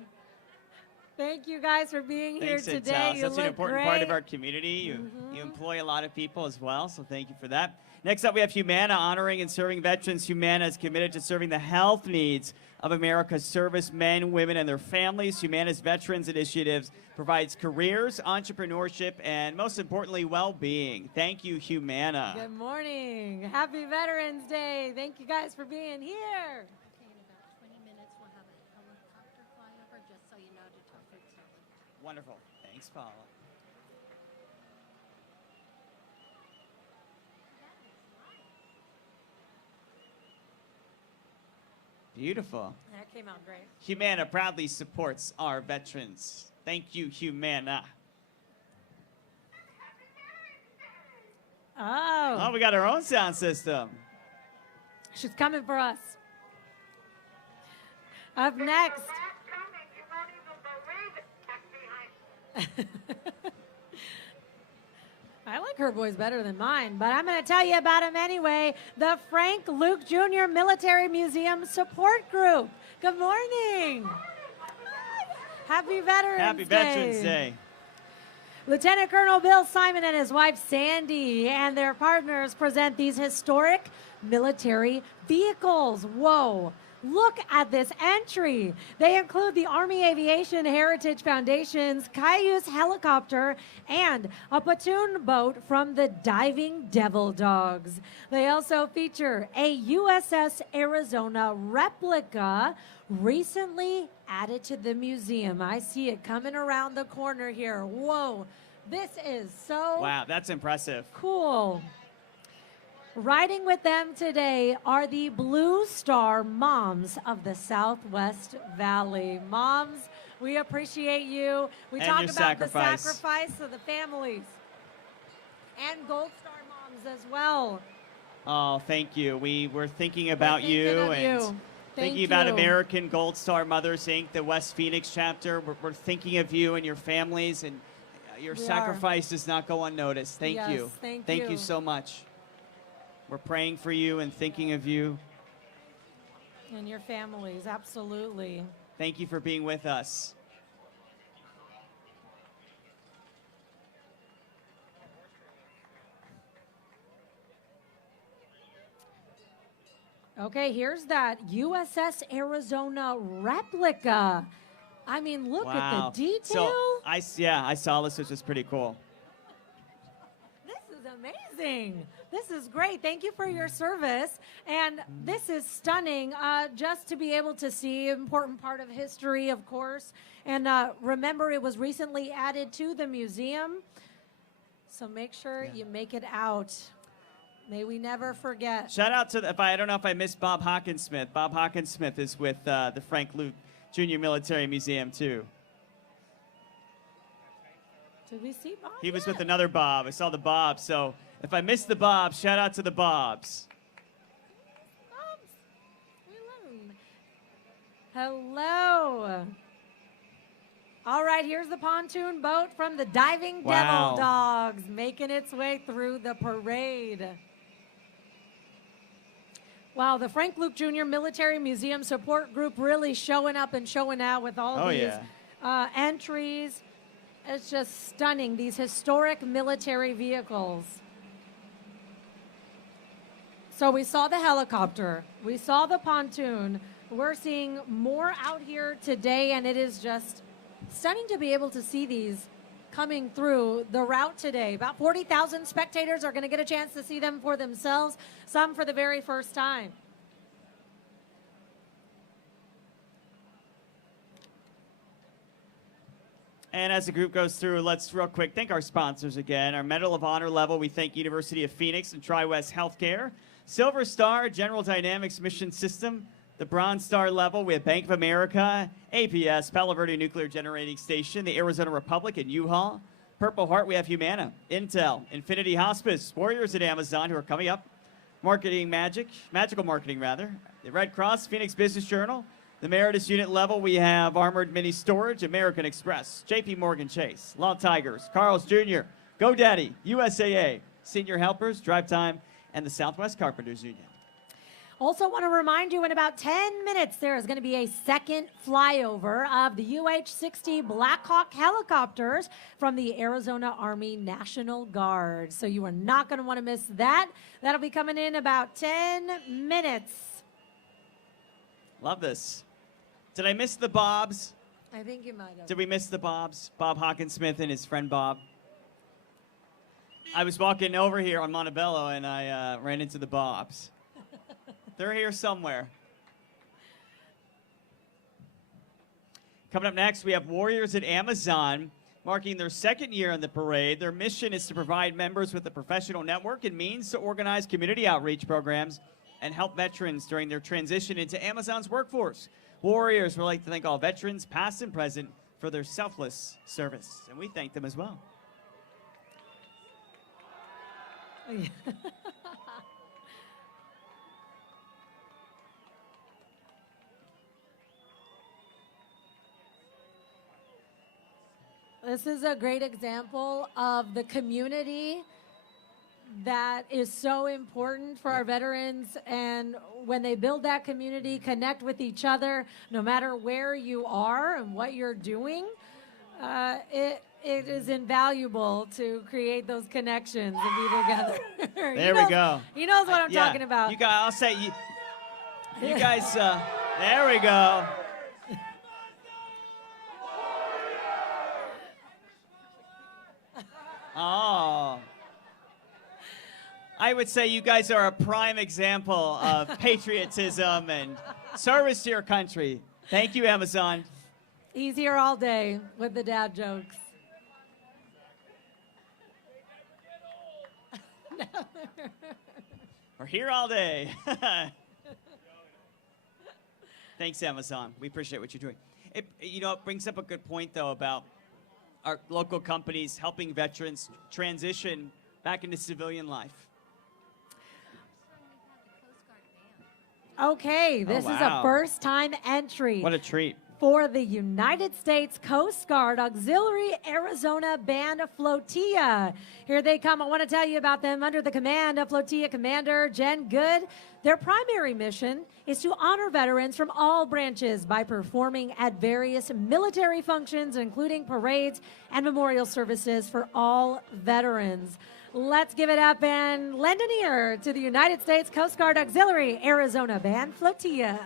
Thank you guys for being Thanks, here today. Intel. You Such an look important great. part of our community. You employ a lot of people as well, so thank you for that. Next up, we have Humana, honoring and serving veterans. Humana is committed to serving the health needs of America's servicemen, women, and their families. Humana's Veterans Initiatives provides careers, entrepreneurship, and most importantly, well-being. Thank you, Humana. Good morning. Happy Veterans Day. Thank you guys for being here. Okay, in about 20 minutes, we'll have a helicopter fly over, just so you know, to talk to Ciletti. Wonderful. Thanks, Paula. Beautiful. That came out great. Humana proudly supports our veterans. Thank you, Humana. Oh, we got our own sound system. She's coming for us. Up next. I like her voice better than mine, but I'm going to tell you about him anyway. The Frank Luke Jr. Military Museum Support Group. Good morning. Happy Veterans Day. Happy Veterans Day. Lieutenant Colonel Bill Simon and his wife Sandy and their partners present these historic military vehicles. Whoa. Look at this entry. They include the Army Aviation Heritage Foundation's Cayuse helicopter and a platoon boat from the Diving Devil Dogs. They also feature a USS Arizona replica recently added to the museum. I see it coming around the corner here. Whoa, this is so wow, that's impressive. Cool. Riding with them today are the Blue Star Moms of the Southwest Valley. Moms, we appreciate you. We and talk your about sacrifice. the sacrifice of the families and Gold Star Moms as well. Oh, thank you. We were thinking about We're thinking you of and you. thinking about American Gold Star Mothers, Inc., the West Phoenix chapter. We're thinking of you and your families, and your sacrifice does not go unnoticed. Thank Yes, you. thank you so much. We're praying for you and thinking of you. And your families, absolutely. Thank you for being with us. Okay, here's that USS Arizona replica. I mean, look at the detail. So I saw this, which is pretty cool. This is amazing. This is great. Thank you for your service. And this is stunning, just to be able to see an important part of history, of course. And remember, it was recently added to the museum. So make sure you make it out. May we never forget. Shout out to, I don't know if I missed Bob Hawkinsmith. Bob Hawkinsmith is with the Frank Luke Jr. Military Museum, too. Did we see Bob? He was with another Bob. I saw the Bob. So if I missed the Bob, shout out to the Bobs. Bobs. We love them. Hello. All right, here's the pontoon boat from the Diving Devil Dogs making its way through the parade. Wow, the Frank Luke Jr. Military Museum Support Group really showing up and showing out with all these entries. It's just stunning, these historic military vehicles. So we saw the helicopter, we saw the pontoon. We're seeing more out here today, and it is just stunning to be able to see these coming through the route today. About 40,000 spectators are going to get a chance to see them for themselves, some for the very first time. And as the group goes through, let's real quick thank our sponsors again. Our Medal of Honor level, we thank University of Phoenix and Tri-West Healthcare. Silver Star, General Dynamics Mission System. The Bronze Star level, we have Bank of America, APS, Palo Verde Nuclear Generating Station, the Arizona Republic, and U-Haul. Purple Heart, we have Humana, Intel, Infinity Hospice, Warriors at Amazon, who are coming up. Magical Marketing, the Red Cross, Phoenix Business Journal. The Meritus unit level, we have Armored Mini Storage, American Express, JP Morgan Chase, Law Tigers, Carl's Jr., GoDaddy, USAA, Senior Helpers, Drive Time, and the Southwest Carpenters Union. Also want to remind you in about 10 minutes there is going to be a second flyover of the UH-60 Black Hawk helicopters from the Arizona Army National Guard. So you are not going to want to miss that. That'll be coming in about 10 minutes. Love this. Did I miss the Bobs? I think you might have. Did we miss the Bobs? Bob Hawkinsmith and his friend Bob. I was walking over here on Montebello and I ran into the Bobs. They're here somewhere. Coming up next, we have Warriors at Amazon, marking their second year in the parade. Their mission is to provide members with a professional network and means to organize community outreach programs and help veterans during their transition into Amazon's workforce. Warriors would like to thank all veterans, past and present, for their selfless service, and we thank them as well. This is a great example of the community that is so important for our veterans, and when they build that community, connect with each other, no matter where you are and what you're doing, it is invaluable to create those connections and be together. There we go. He knows what I'm talking about. You guys, I'll say you guys. There we go. Oh. I would say you guys are a prime example of patriotism and service to your country. Thank you, Amazon. He's here all day with the dad jokes. We're here all day. Thanks, Amazon. We appreciate what you're doing. It brings up a good point, though, about our local companies helping veterans transition back into civilian life. Okay, this is a first-time entry. What a treat. For the United States Coast Guard Auxiliary Arizona Band Flotilla. Here they come. I want to tell you about them under the command of Flotilla Commander Jen Good. Their primary mission is to honor veterans from all branches by performing at various military functions, including parades and memorial services for all veterans. Let's give it up and lend an ear to the United States Coast Guard Auxiliary Arizona Band Flotilla.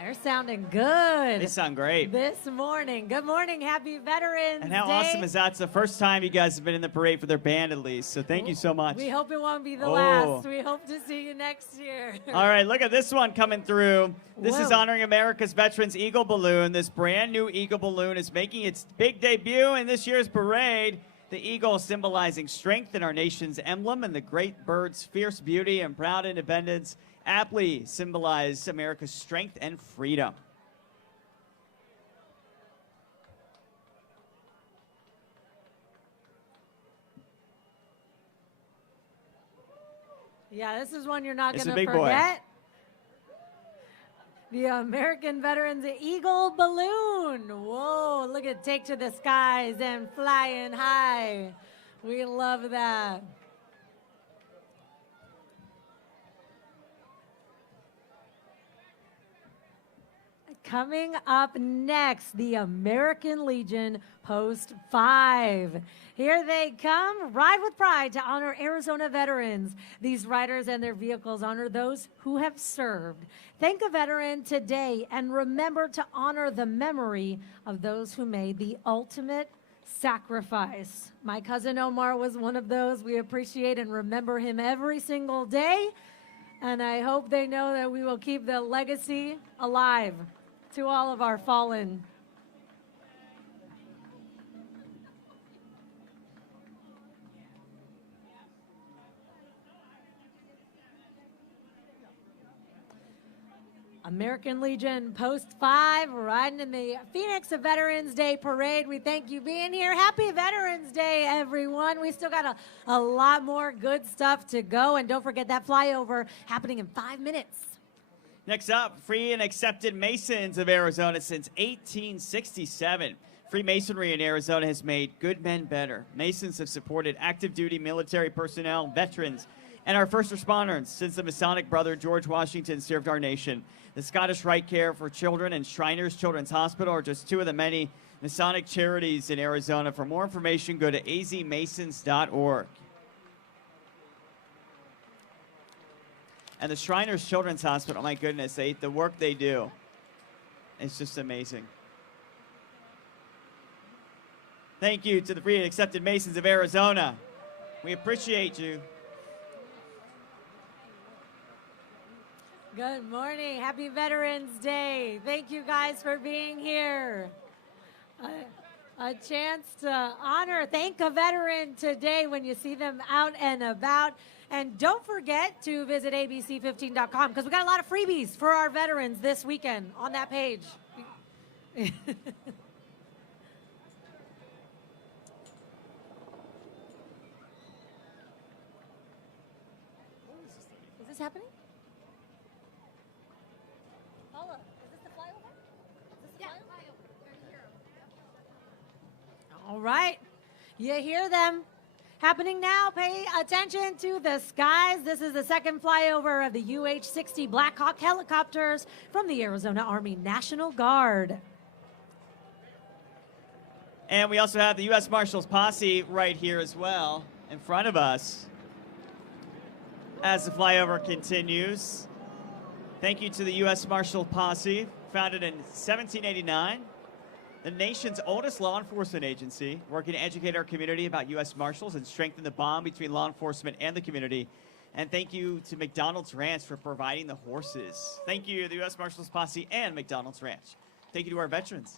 They're sounding good. They sound great. This morning. Good morning. Happy Veterans Day. And how awesome is that? It's the first time you guys have been in the parade for their band, at least. So thank you so much. We hope it won't be the last. We hope to see you next year. All right, look at this one coming through. This is Whoa. honoring America's Veterans Eagle Balloon. This brand new Eagle Balloon is making its big debut in this year's parade. The eagle symbolizing strength in our nation's emblem, and the great bird's fierce beauty and proud independence aptly symbolize America's strength and freedom. Yeah, this is one you're not It's going a to big boy. forget. The American Veterans Eagle Balloon. Whoa, look at Take to the Skies and Flying High. We love that. Coming up next, the American Legion Post 5. Here they come, ride with pride to honor Arizona veterans. These riders and their vehicles honor those who have served. Thank a veteran today and remember to honor the memory of those who made the ultimate sacrifice. My cousin Omar was one of those. We appreciate and remember him every single day. And I hope they know that we will keep the legacy alive to all of our fallen. American Legion Post 5, riding in the Phoenix Veterans Day Parade. We thank you being here. Happy Veterans Day, everyone. We still got a lot more good stuff to go. And don't forget that flyover happening in 5 minutes. Next up, Free and Accepted Masons of Arizona since 1867. Freemasonry in Arizona has made good men better. Masons have supported active duty military personnel, veterans, and our first responders since the Masonic brother George Washington served our nation. The Scottish Rite Care for Children and Shriners Children's Hospital are just two of the many Masonic charities in Arizona. For more information, go to azmasons.org. And the Shriners Children's Hospital, my goodness, the work they do, it's just amazing. Thank you to the Free and Accepted Masons of Arizona. We appreciate you. Good morning. Happy Veterans Day. Thank you guys for being here. A chance to honor, thank a veteran today when you see them out and about. And don't forget to visit ABC15.com because we got a lot of freebies for our veterans this weekend on that page. Is this happening? All right, you hear them happening now. Pay attention to the skies. This is the second flyover of the UH-60 Black Hawk helicopters from the Arizona Army National Guard. And we also have the U.S. Marshals Posse right here as well in front of us as the flyover continues. Thank you to the U.S. Marshal Posse, founded in 1789. The nation's oldest law enforcement agency, working to educate our community about U.S. Marshals and strengthen the bond between law enforcement and the community. And thank you to McDonald's Ranch for providing the horses. Thank you to the U.S. Marshals Posse and McDonald's Ranch. Thank you to our veterans.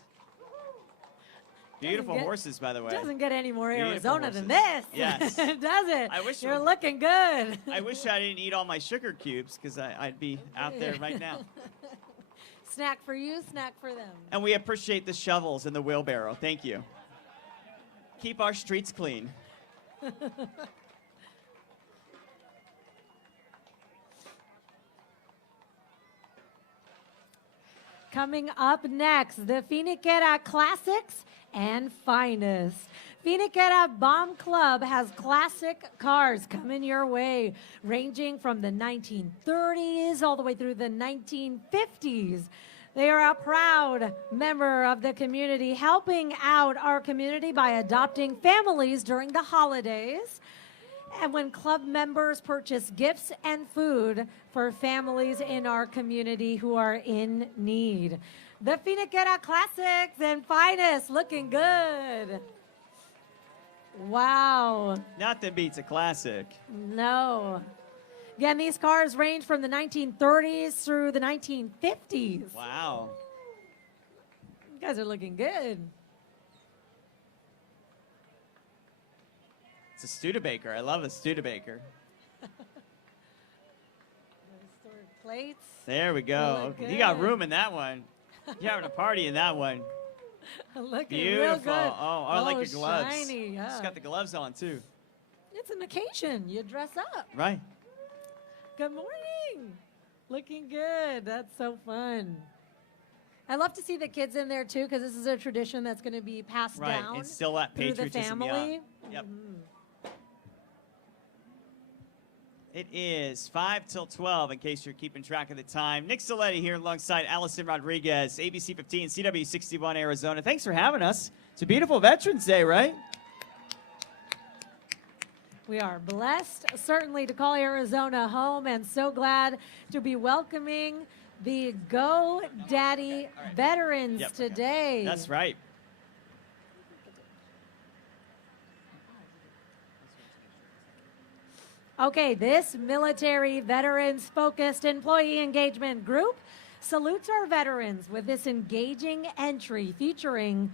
Beautiful horses, by the way. Doesn't get any more Arizona than this. Yes. Does it? I wish you're looking good. I wish I didn't eat all my sugar cubes because I'd be out there right now. Snack for you, snack for them. And we appreciate the shovels and the wheelbarrow. Thank you. Keep our streets clean. Coming up next, the Finiquera Classics and Finest. Finiquera Bomb Club has classic cars coming your way, ranging from the 1930s all the way through the 1950s. They are a proud member of the community, helping out our community by adopting families during the holidays. And when club members purchase gifts and food for families in our community who are in need. The Finiquera Classics and Finest looking good. Wow. Nothing beats a classic. No. Again, these cars range from the 1930s through the 1950s. Wow. You guys are looking good. It's a Studebaker. I love a Studebaker. Historic plates. There we go. Okay. You got room in that one. You're having a party in that one. Looking beautiful. Real good. Oh, I like your gloves. Shiny, yeah. Just got the gloves on too. It's an occasion. You dress up. Right. Good morning. Looking good. That's so fun. I love to see the kids in there too, because this is a tradition that's going to be passed down. It's still that through the patriotism. family. Yep. It is 5 till 12, in case you're keeping track of the time. Nick Ciletti here alongside Allison Rodriguez, ABC15 CW61 Arizona. Thanks for having us. It's a beautiful Veterans Day, right? We are blessed, certainly, to call Arizona home, and so glad to be welcoming the Go Daddy veterans today. That's right. Okay, this military veterans-focused employee engagement group salutes our veterans with this engaging entry featuring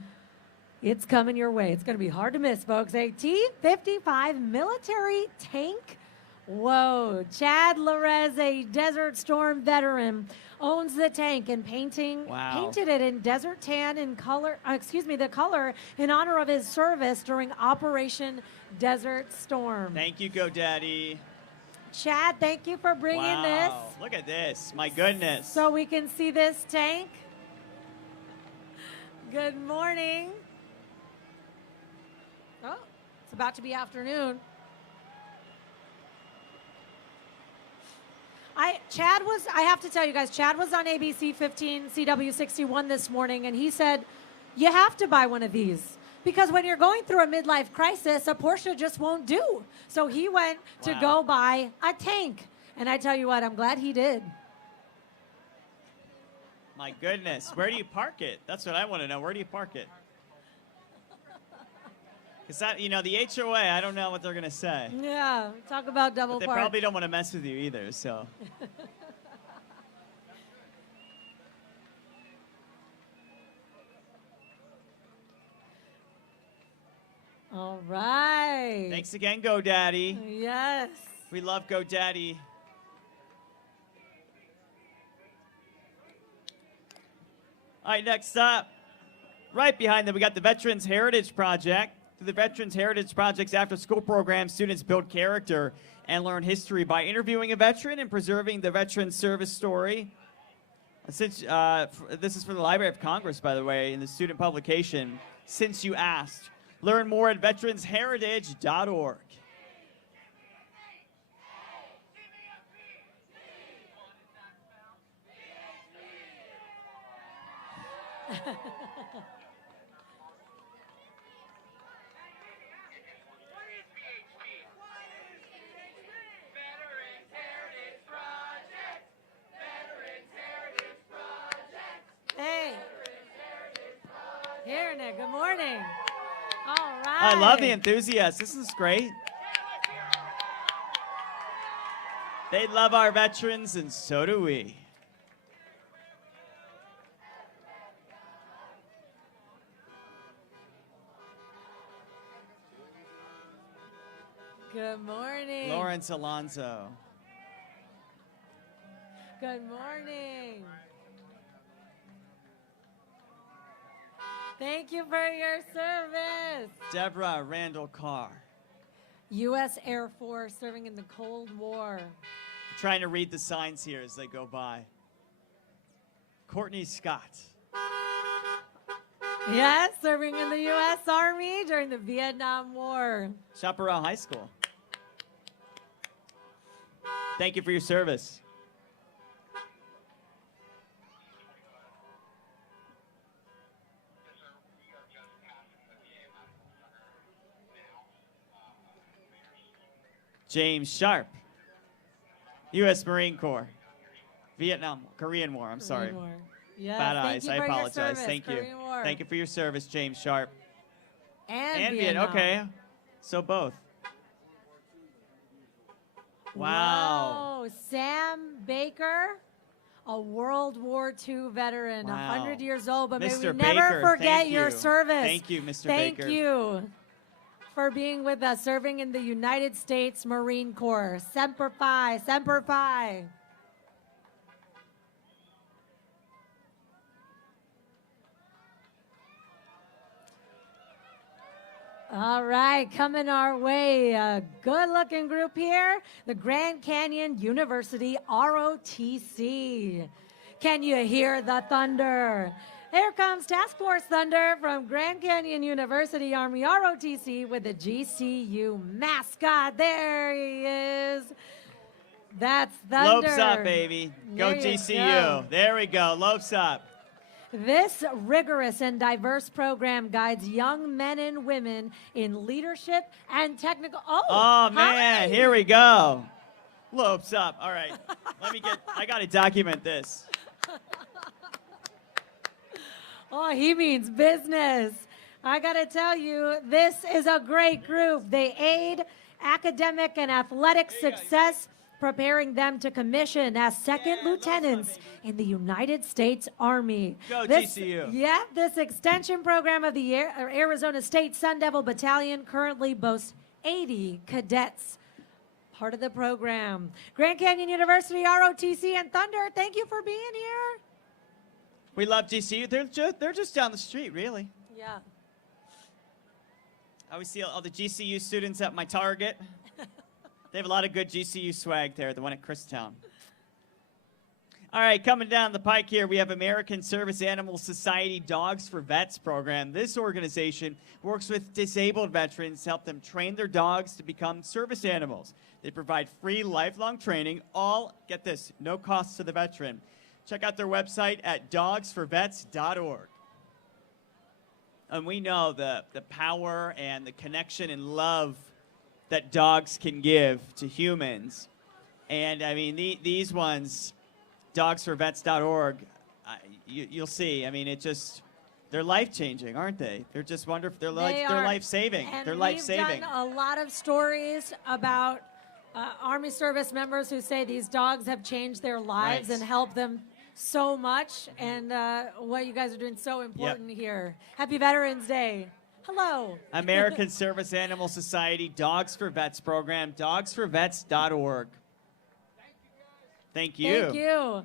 It's Coming Your Way. It's going to be hard to miss, folks. A T-55 military tank. Whoa. Chad Larez, a Desert Storm veteran, owns the tank and painted it in desert tan in color, the color in honor of his service during Operation Desert Storm. Thank you, GoDaddy. Chad, thank you for bringing this. Look at this. My goodness. So we can see this tank. Good morning. Oh, it's about to be afternoon. I have to tell you guys, Chad was on ABC15 CW61 this morning, and he said, you have to buy one of these. Because when you're going through a midlife crisis, a Porsche just won't do. So he went to go buy a tank. And I tell you what, I'm glad he did. My goodness. Where do you park it? That's what I want to know. Where do you park it? Because that, you know, the HOA, I don't know what they're going to say. Yeah, talk about double They park. probably don't want to mess with you either, so. All right. Thanks again, GoDaddy. Yes. We love GoDaddy. All right, next up, right behind them, we got the Veterans Heritage Project. Through the Veterans Heritage Project's after-school program, students build character and learn history by interviewing a veteran and preserving the veteran service story. Since this is for the Library of Congress, by the way, in the student publication, Since You Asked. Learn more at veteransheritage.org. Hey. Here, Nick. Good morning. All right. I love the enthusiasts. This is great. They love our veterans, and so do we. Good morning. Lawrence Alonso. Good morning. Thank you for your service. Deborah Randall Carr. U.S. Air Force serving in the Cold War. Trying to read the signs here as they go by. Courtney Scott. Yes, serving in the U.S. Army during the Vietnam War. Chaparral High School. Thank you for your service. James Sharp, U.S. Marine Corps, Korean War, I'm sorry. Yes, Bad eyes, I apologize. Thank you. Thank you for your service, James Sharp. And Vietnam. Okay, so both. Wow. Whoa. Sam Baker, a World War II veteran, 100 years old, but Mr. may we never Baker, forget your you. service. Thank you, Mr. Baker. Thank you for being with us, serving in the United States Marine Corps. Semper Fi, Semper Fi. All right, coming our way, a good-looking group here, the Grand Canyon University ROTC. Can you hear the thunder? Here comes Task Force Thunder from Grand Canyon University Army ROTC with the GCU mascot. There he is. That's Thunder. Lopes up, baby. Go GCU. There we go. Lopes up. This rigorous and diverse program guides young men and women in leadership and technical. Oh man, here we go. Lopes up. All right. I got to document this. Oh, he means business. I got to tell you, this is a great group. They aid academic and athletic success, preparing them to commission as second lieutenants in the United States Army. Go GCU. Yeah, this extension program of the Arizona State Sun Devil Battalion currently boasts 80 cadets part of the program. Grand Canyon University, ROTC, and Thunder, thank you for being here. We love GCU. They're just down the street, really. Yeah. I always see all the GCU students at my Target. They have a lot of good GCU swag there, the one at Christown. All right, coming down the pike here, we have American Service Animal Society Dogs for Vets program. This organization works with disabled veterans to help them train their dogs to become service animals. They provide free lifelong training, all, get this, no cost to the veteran. Check out their website at dogsforvets.org. And we know the power and the connection and love that dogs can give to humans. And, I mean, these ones, dogsforvets.org, you'll see. I mean, they're life-changing, aren't they? They're just wonderful. They're life-saving. They're life-saving. We've done a lot of stories about Army service members who say these dogs have changed their lives and helped them so much, and what you guys are doing so important here. Happy Veterans Day. Hello. American Service Animal Society Dogs for Vets program, dogsforvets.org. Thank you. Thank you.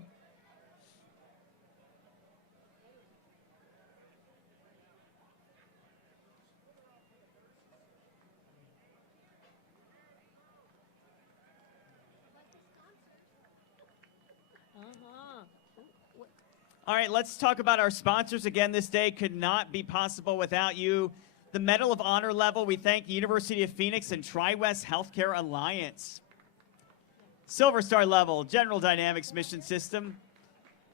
All right, let's talk about our sponsors again. This day could not be possible without you. The Medal of Honor level, we thank the University of Phoenix and Tri-West Healthcare Alliance. Silver Star level, General Dynamics Mission System.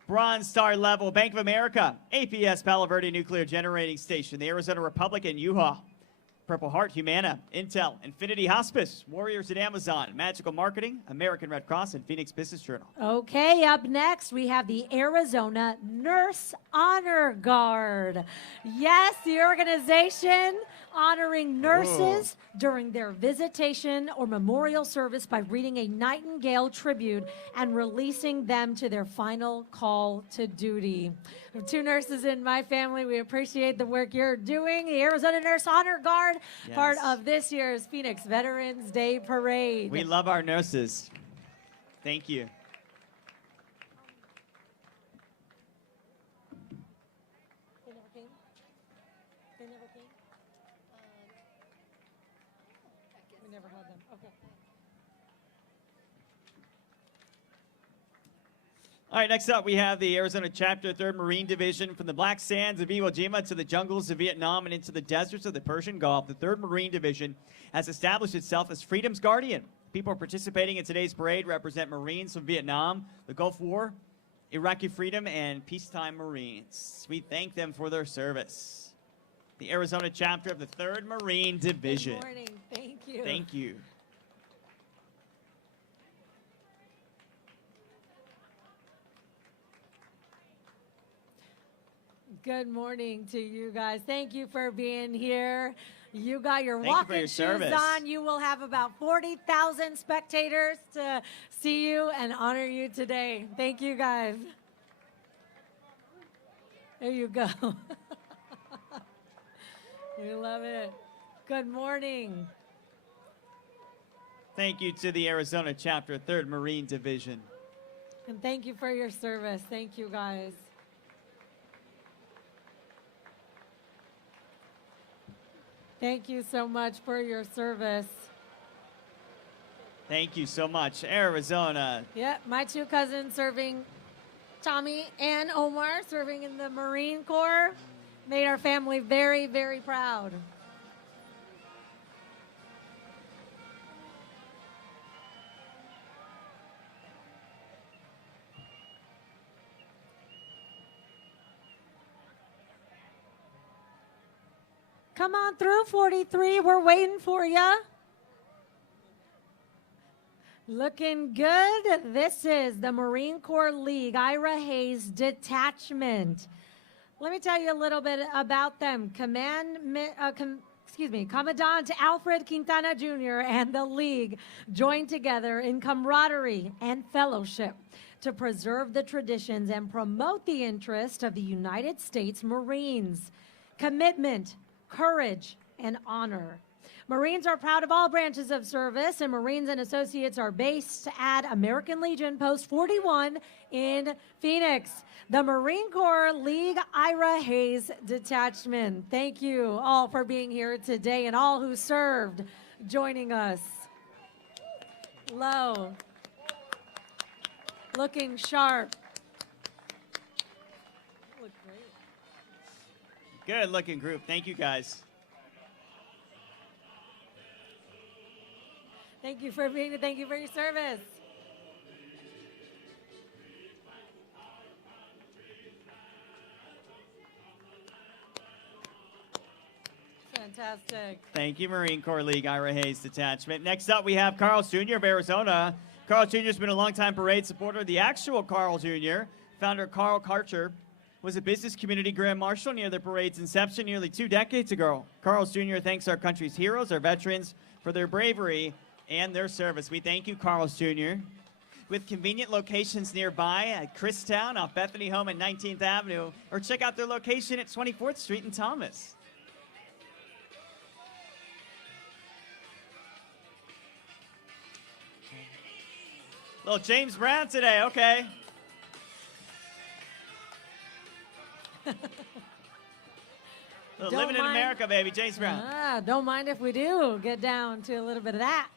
Bronze Star level, Bank of America, APS Palo Verde Nuclear Generating Station, the Arizona Republic and UHA. Purple Heart, Humana, Intel, Infinity Hospice, Warriors at Amazon, Magical Marketing, American Red Cross, and Phoenix Business Journal. Okay, up next we have the Arizona Nurse Honor Guard. Yes, the organization honoring nurses during their visitation or memorial service by reading a Nightingale tribute and releasing them to their final call to duty. We have two nurses in my family. We appreciate the work you're doing. The Arizona Nurse Honor Guard, part of this year's Phoenix Veterans Day Parade. We love our nurses. Thank you. They never came? They never came? We never had them. Okay. All right, next up we have the Arizona Chapter 3rd Marine Division. From the black sands of Iwo Jima to the jungles of Vietnam and into the deserts of the Persian Gulf, the 3rd Marine Division has established itself as freedom's guardian. People participating in today's parade represent Marines from Vietnam, the Gulf War, Iraqi freedom, and peacetime Marines. We thank them for their service. The Arizona Chapter of the 3rd Marine Division. Good morning. Thank you. Thank you. Good morning to you guys. Thank you for being here. You got your walking shoes service on. You will have about 40,000 spectators to see you and honor you today. Thank you, guys. There you go. We love it. Good morning. Thank you to the Arizona Chapter 3rd Marine Division. And thank you for your service. Thank you, guys. Thank you so much for your service. Thank you so much, Arizona. Yeah, my two cousins serving, Tommy and Omar, serving in the Marine Corps, made our family very, very proud. Come on through, 43. We're waiting for you. Looking good. This is the Marine Corps League, Ira Hayes Detachment. Let me tell you a little bit about them. Commandant Alfred Quintana Jr. and the League joined together in camaraderie and fellowship to preserve the traditions and promote the interest of the United States Marines. Commitment, courage, and honor. Marines are proud of all branches of service, and Marines and Associates are based at American Legion Post 41 in Phoenix. The Marine Corps League Ira Hayes Detachment. Thank you all for being here today and all who served joining us. Low. Looking sharp. Look great. Good looking group. Thank you, guys. Thank you for being here. Thank you for your service. Fantastic. Thank you, Marine Corps League Ira Hayes Detachment. Next up, we have Carl's Jr. of Arizona. Carl's Jr. has been a longtime parade supporter. The actual Carl Jr., founder Carl Karcher, was a business community grand marshal near the parade's inception nearly 2 decades ago. Carl's Jr. thanks our country's heroes, our veterans, for their bravery and their service. We thank you, Carl's Jr. With convenient locations nearby at Christown off Bethany Home and 19th Avenue, or check out their location at 24th Street in Thomas. Little James Brown today, okay. Living in America, baby, James Brown. Don't mind if we do get down to a little bit of that.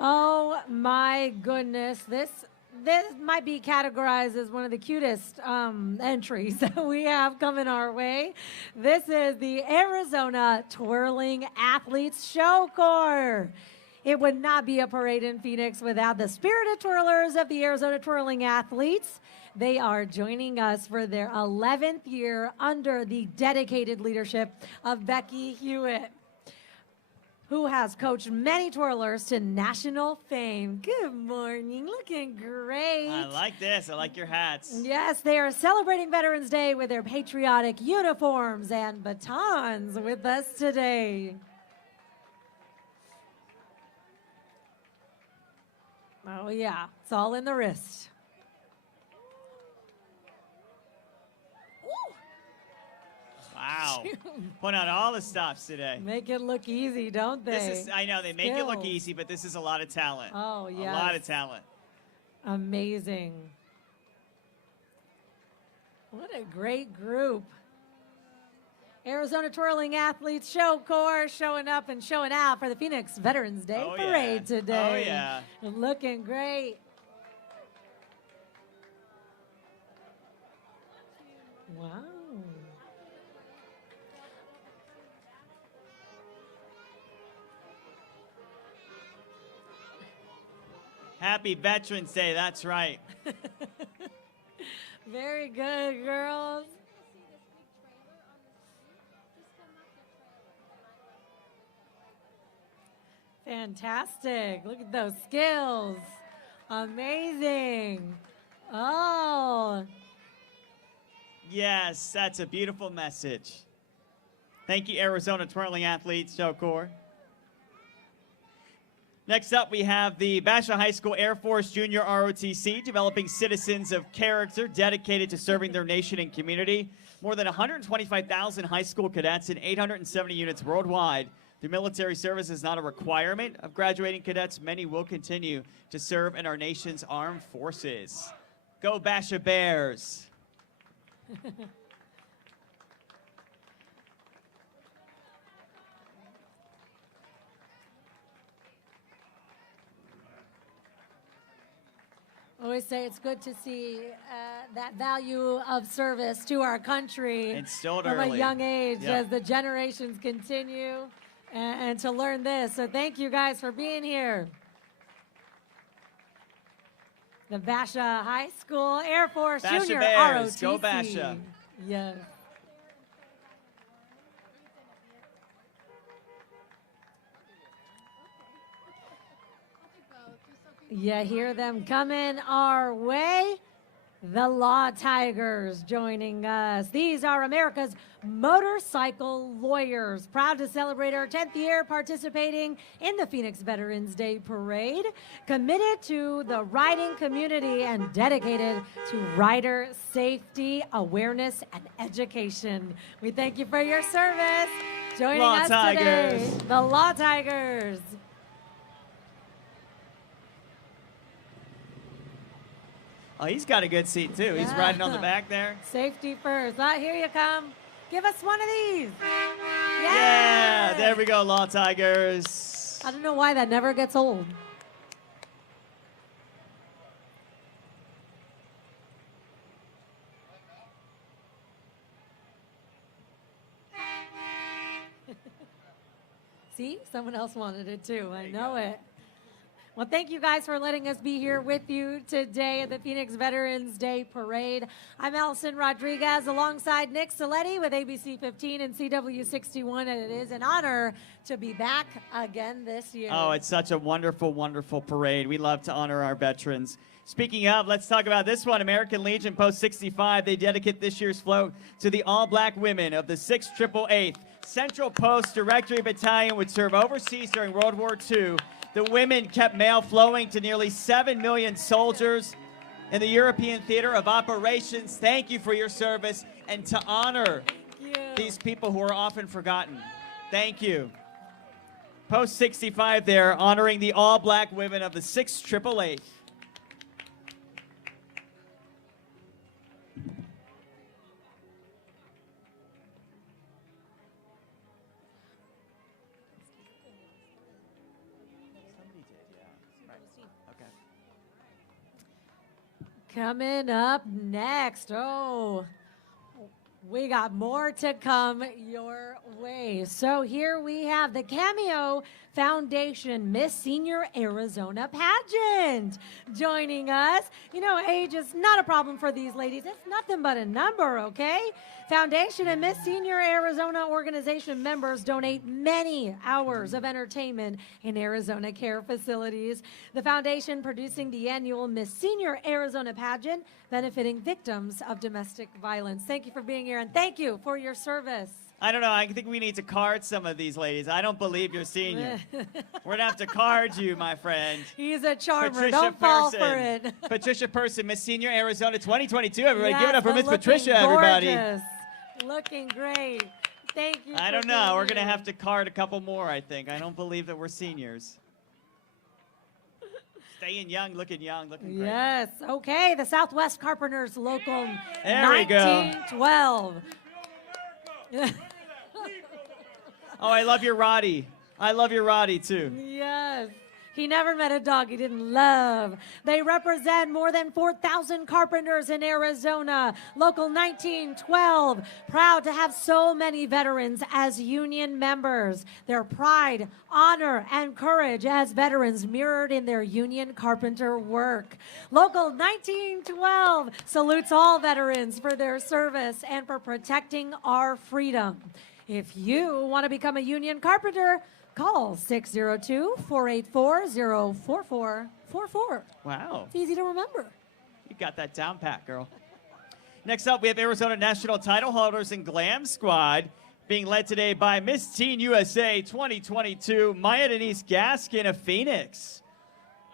Oh my goodness, this might be categorized as one of the cutest entries that we have coming our way. This is the Arizona Twirling Athletes Show Corps. It would not be a parade in Phoenix without the spirited twirlers of the Arizona Twirling Athletes. They are joining us for their 11th year under the dedicated leadership of Becky Hewitt, who has coached many twirlers to national fame. Good morning, looking great. I like this, I like your hats. Yes, they are celebrating Veterans Day with their patriotic uniforms and batons with us today. Oh yeah, it's all in the wrist. Wow. Point out all the stops today. Make it look easy, don't they? I know, they make it look easy, but this is a lot of talent. Oh, yeah. A lot of talent. Amazing. What a great group. Arizona Twirling Athletes Show Corps showing up and showing out for the Phoenix Veterans Day Parade today. Oh, yeah. Looking great. Wow. Happy Veterans Day, that's right. Very good, girls. Fantastic. Look at those skills. Amazing. Oh. Yes, that's a beautiful message. Thank you, Arizona Twirling Athletes Show Corps. Next up, we have the Basha High School Air Force Junior ROTC, developing citizens of character dedicated to serving their nation and community. More than 125,000 high school cadets in 870 units worldwide. The military service is not a requirement of graduating cadets. Many will continue to serve in our nation's armed forces. Go Basha Bears! Always say it's good to see that value of service to our country Instilled from early. a young age Yep. as the generations continue and to learn this. So thank you guys for being here. The Basha High School Air Force Basha Junior Bears, ROTC. go Basha. Yes. You hear them coming our way. the Law Tigers joining us. These are America's motorcycle lawyers, proud to celebrate our 10th year participating in the Phoenix Veterans Day Parade, committed to the riding community and dedicated to rider safety, awareness, and education. We thank you for your service. Joining Law us Tigers. today, the Law Tigers. Oh, he's got a good seat, too. He's Yeah. riding on the back there. Safety first. Here you come. Give us one of these. Yeah, there we go, Law Tigers. I don't know why that never gets old. See, someone else wanted it too. I know it. Well, thank you guys for letting us be here with you today at the Phoenix Veterans Day Parade. I'm Allison Rodriguez alongside Nick Ciletti with ABC15 and CW61, and it is an honor to be back again this year. Oh, it's such a wonderful, wonderful parade. We love to honor our veterans. Speaking of, let's talk about this one. American Legion Post 65. They dedicate this year's float to the all-black women of the 6th 888th Central Post Directory Battalion, which served overseas during World War II. The women kept mail flowing to nearly 7 million soldiers in the European theater of operations. Thank you for your service and to honor these people who are often forgotten. Thank you. Post 65 there, honoring the all-black women of the 6th 888th. Coming up next, we got more to come your way. So here we have the Cameo Foundation Miss Senior Arizona pageant joining us. You know, age is not a problem for these ladies. It's nothing but a number, okay? Foundation and Miss Senior Arizona organization members donate many hours of entertainment in Arizona care facilities. The foundation producing the annual Miss Senior Arizona pageant benefiting victims of domestic violence. Thank you for being here and thank you for your service. I don't know. I think we need to card some of these ladies. I don't believe you're senior. We're going to have to card you, my friend. He's a charmer. Patricia Don't fall Person. for it. Patricia Person, Miss Senior Arizona 2022. Everybody, Yes, give it up for Miss looking Patricia, everybody. gorgeous. Looking great. Thank you. I for don't know. being We're going to here. have to card a couple more, I think. I don't believe that we're seniors. Staying young, looking great. Yes. Okay. The Southwest Carpenters Local There we go. 1912. Oh, I love your Roddy. I love your Roddy, too. Yes. He never met a dog he didn't love. They represent more than 4,000 carpenters in Arizona. Local 1912, proud to have so many veterans as union members. Their pride, honor, and courage as veterans mirrored in their union carpenter work. Local 1912 salutes all veterans for their service and for protecting our freedom. If you want to become a union carpenter, call 602-484-04444. Wow. It's easy to remember. You got that down pat, girl. Next up, we have Arizona National title holders and Glam Squad being led today by Miss Teen USA 2022, Maya Denise Gaskin of Phoenix,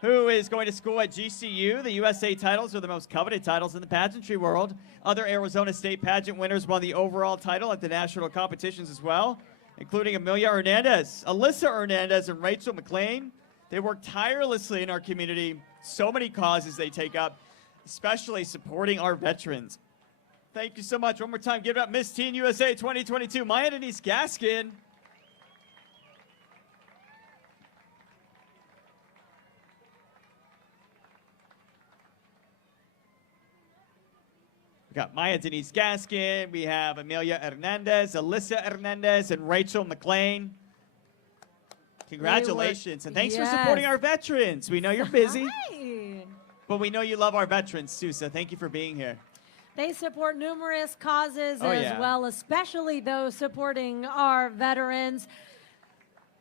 who is going to school at GCU. The USA titles are the most coveted titles in the pageantry world. Other Arizona State pageant winners won the overall title at the national competitions as well, including Amelia Hernandez, Alyssa Hernandez, and Rachel McLean. They work tirelessly in our community. So many causes they take up, especially supporting our veterans. Thank you so much. One more time, give it up, Miss Teen USA 2022, Maya Denise Gaskin. We got Maya Denise Gaskin, we have Amelia Hernandez, Alyssa Hernandez, and Rachel McLean. Congratulations, and thanks for supporting our veterans. We know you're busy, Hi. but we know you love our veterans too, so thank you for being here. They support numerous causes Oh, as yeah. well, especially those supporting our veterans.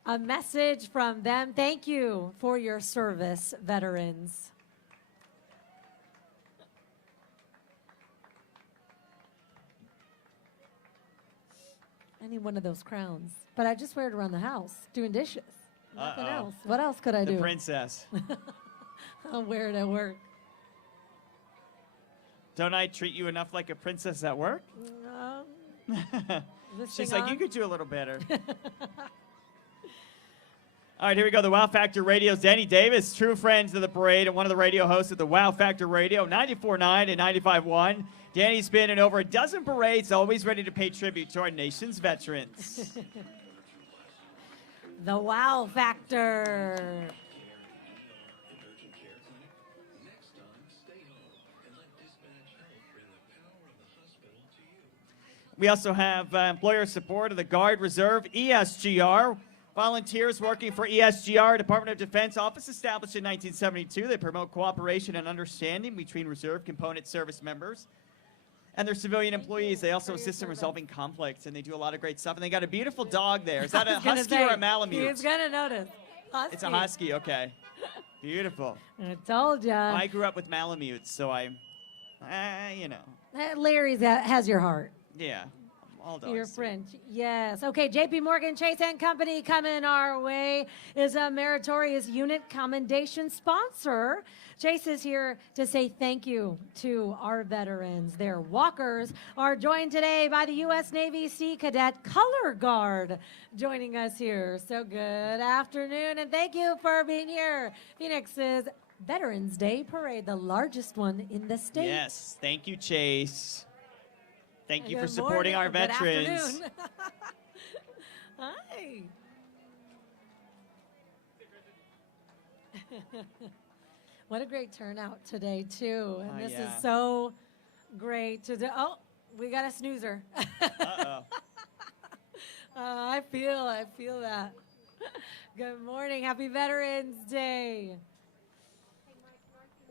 A message from them. Thank you for your service, veterans. I need one of those crowns. But I just wear it around the house, doing dishes. Nothing Uh-oh. else. What else could I do? The princess. I'll wear it at work. Don't I treat you enough like a princess at work? She's like, you could do a little better. All right, here we go. The Wow Factor Radio's Danny Davis, true friends of the parade and one of the radio hosts of the Wow Factor Radio, 94.9 and 95.1. Danny's been in over a dozen parades, always ready to pay tribute to our nation's veterans. The Wow Factor. We also have employer support of the Guard Reserve, ESGR. Volunteers working for ESGR, Department of Defense office established in 1972. They promote cooperation and understanding between reserve component service members and their civilian employees. They also assist in resolving conflicts, and they do a lot of great stuff. And they got a beautiful dog there. Is that a husky or a Malamute? He's going to notice. Husky. It's a husky, okay. Beautiful. I told ya. I grew up with Malamutes, so you know. Larry has your heart. Yeah. All dogs. Your friend, yes. Okay, J.P. Morgan Chase and Company coming our way is a meritorious unit commendation sponsor. Chase is here to say thank you to our veterans. Their walkers are joined today by the U.S. Navy Sea Cadet Color Guard joining us here. So good afternoon, and thank you for being here. Phoenix's Veterans Day Parade, the largest one in the state. Yes, thank you, Chase. Thank you for Good supporting morning, our good veterans. afternoon. Hi. What a great turnout today, too. And this is so great to do. Oh, we got a snoozer. Uh-oh. I feel that. Good morning. Happy Veterans Day.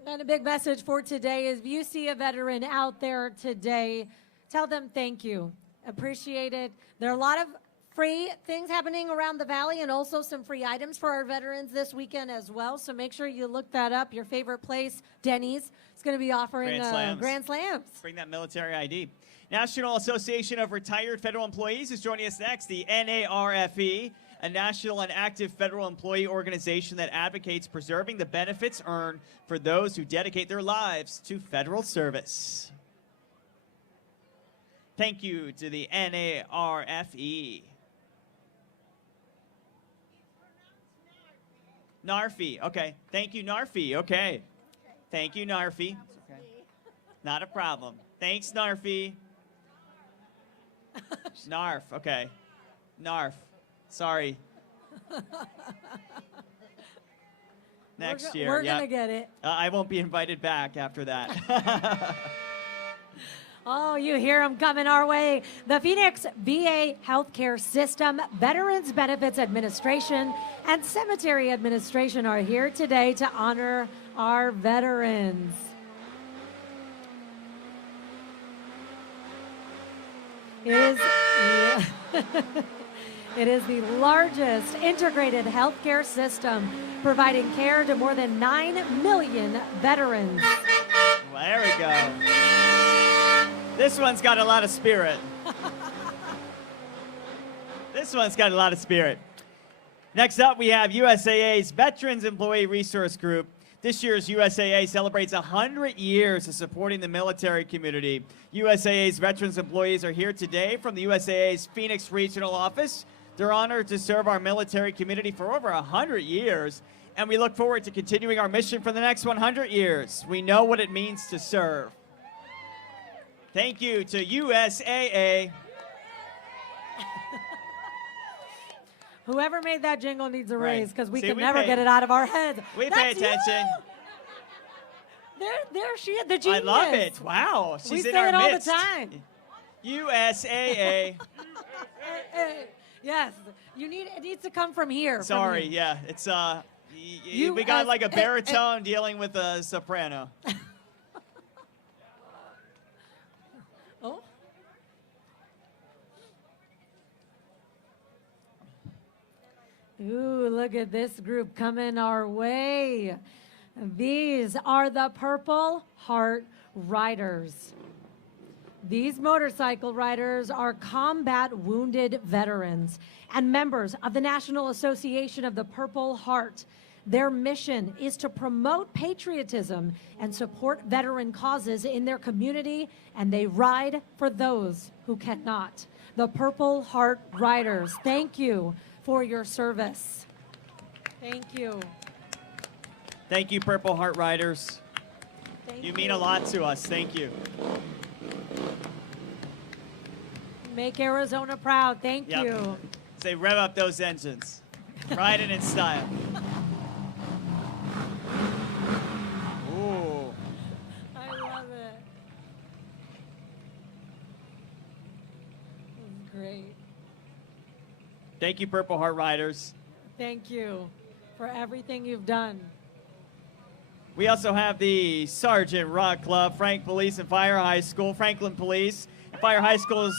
And a big message for today is if you see a veteran out there today, tell them thank you. Appreciate it. There are a lot of free things happening around the valley and also some free items for our veterans this weekend as well. So make sure you look that up. Your favorite place, Denny's, is going to be offering Grand Slams. Bring that military ID. National Association of Retired Federal Employees is joining us next. The NARFE, a national and active federal employee organization that advocates preserving the benefits earned for those who dedicate their lives to federal service. Thank you to the NARFE. NARFE, okay. Thank you, NARFE, okay. Thank you, NARFE. Okay. Not a problem. Thanks, NARFE. NARF, okay. NARF, sorry. Next year, we're going to get it. I won't be invited back after that. Oh, you hear them coming our way. The Phoenix VA Healthcare System, Veterans Benefits Administration, and Cemetery Administration are here today to honor our veterans. It is the largest integrated healthcare system, providing care to more than 9 million veterans. Well, there we go. This one's got a lot of spirit. This one's got a lot of spirit. Next up, we have USAA's Veterans Employee Resource Group. This year's USAA celebrates 100 years of supporting the military community. USAA's veterans employees are here today from the USAA's Phoenix Regional Office. They're honored to serve our military community for over 100 years, and we look forward to continuing our mission for the next 100 years. We know what it means to serve. Thank you to USAA. Whoever made that jingle needs a raise because we can we never get it out of our heads. We pay attention. There she is, the genius. I love it. Wow. She's in our midst. We say it all the time. USAA. Yes. It needs to come from here. Sorry, from yeah. It's we got like a baritone dealing with a soprano. Oh. Ooh, look at this group coming our way. These are the Purple Heart Riders. These motorcycle riders are combat wounded veterans and members of the National Association of the Purple Heart. Their mission is to promote patriotism and support veteran causes in their community, and they ride for those who cannot. The Purple Heart Riders, thank you for your service. Thank you. Thank you, Purple Heart Riders. Thank You mean a lot to us. Thank you. Make Arizona proud. Thank Yep. you. Say, rev up those engines. Ride it in style. Ooh. I love it. This is great. Thank you, Purple Heart Riders. Thank you for everything you've done. We also have the Sergeant Rock Club, Frank Police and Fire High School, Franklin Police. Fire High School's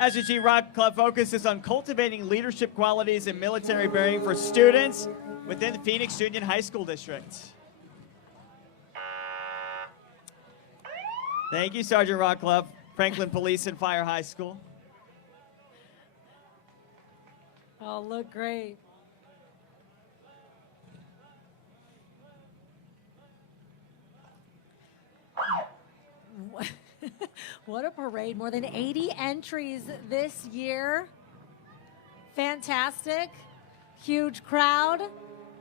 SGG Rock Club focuses on cultivating leadership qualities and military bearing for students within the Phoenix Union High School District. Thank you, Sergeant Rock Club, Franklin Police and Fire High School. Oh, look great. What a parade. More than 80 entries this year. Fantastic. Huge crowd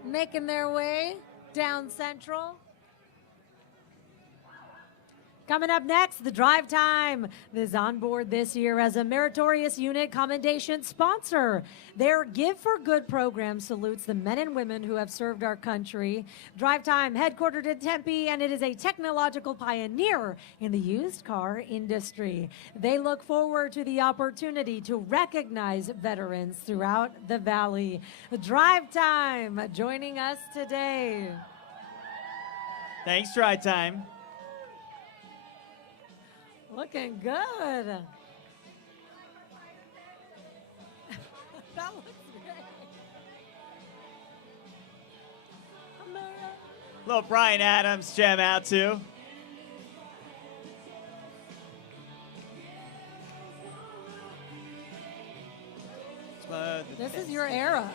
making their way down Central. Coming up next, the drive time is on board this year as a meritorious unit commendation sponsor. Their Give for Good program salutes the men and women who have served our country. Drive time, headquartered in Tempe, and it is a technological pioneer in the used car industry. They look forward to the opportunity to recognize veterans throughout the Valley. Drive time joining us today. Thanks, Drive Time. Looking good. That looks great. Little Brian Adams jam out too. This is your era.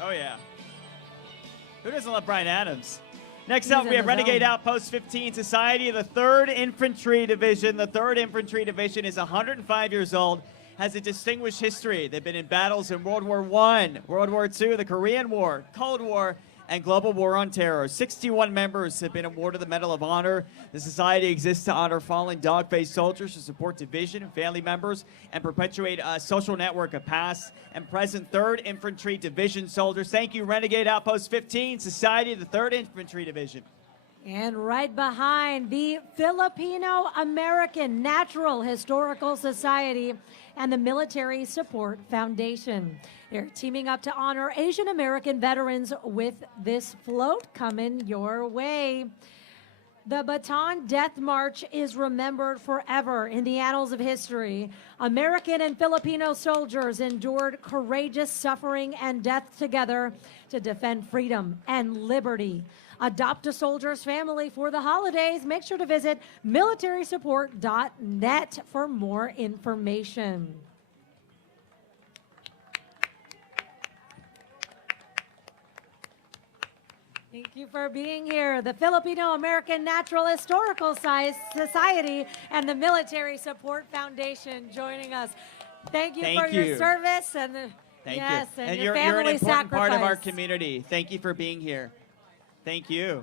Oh yeah. Who doesn't love Brian Adams? Next up, He's we in have the Renegade zone. Outpost 15 Society, the 3rd Infantry Division. The 3rd Infantry Division is 105 years old, has a distinguished history. They've been in battles in World War I, World War II, the Korean War, Cold War, and Global War on Terror. 61 members have been awarded the Medal of Honor. The society exists to honor fallen dog-faced soldiers, to support division and family members, and perpetuate a social network of past and present 3rd Infantry Division soldiers. Thank you, Renegade Outpost 15 Society, the 3rd Infantry Division. And right behind, the Filipino American Natural Historical Society and the Military Support Foundation. They're teaming up to honor Asian American veterans with this float coming your way. The Bataan Death March is remembered forever in the annals of history. American and Filipino soldiers endured courageous suffering and death together to defend freedom and liberty. Adopt a soldier's family for the holidays. Make sure to visit militarysupport.net for more information. Thank you for being here. The Filipino American Natural Historical Society and the Military Support Foundation joining us. Thank you for your service and Thank yes, you. and You're your family an important sacrifice. part of our community. Thank you for being here. Thank you.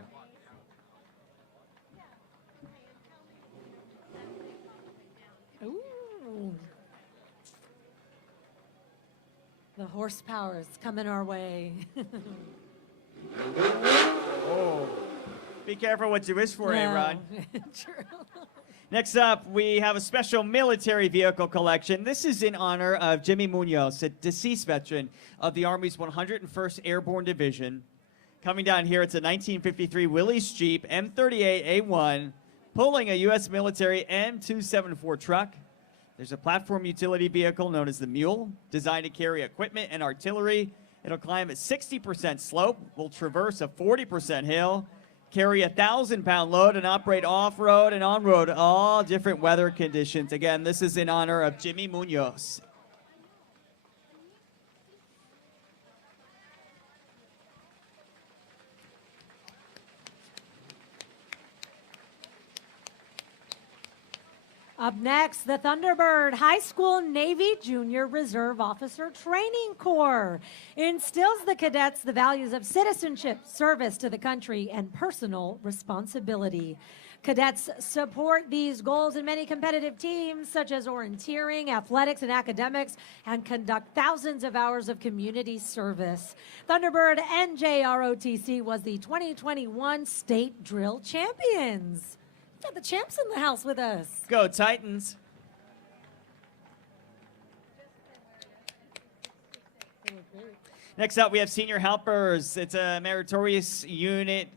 Ooh. The horsepower is coming our way. Oh. Be careful what you wish for, A-Rod. True. Next up, we have a special military vehicle collection. This is in honor of Jimmy Munoz, a deceased veteran of the Army's 101st Airborne Division. Coming down here, it's a 1953 Willys Jeep M38A1 pulling a U.S. military M274 truck. There's a platform utility vehicle known as the Mule, designed to carry equipment and artillery. It'll climb at 60% slope, will traverse a 40% hill, carry a 1,000-pound load and operate off-road and on-road, all different weather conditions. Again, this is in honor of Jimmy Munoz. Up next, the Thunderbird High School Navy Junior Reserve Officer Training Corps instills the cadets the values of citizenship, service to the country, and personal responsibility. Cadets support these goals in many competitive teams, such as orienteering, athletics, and academics, and conduct thousands of hours of community service. Thunderbird NJROTC was the 2021 State Drill Champions. Got the champs in the house with us. Go Titans. Next up, we have Senior Helpers. It's a meritorious unit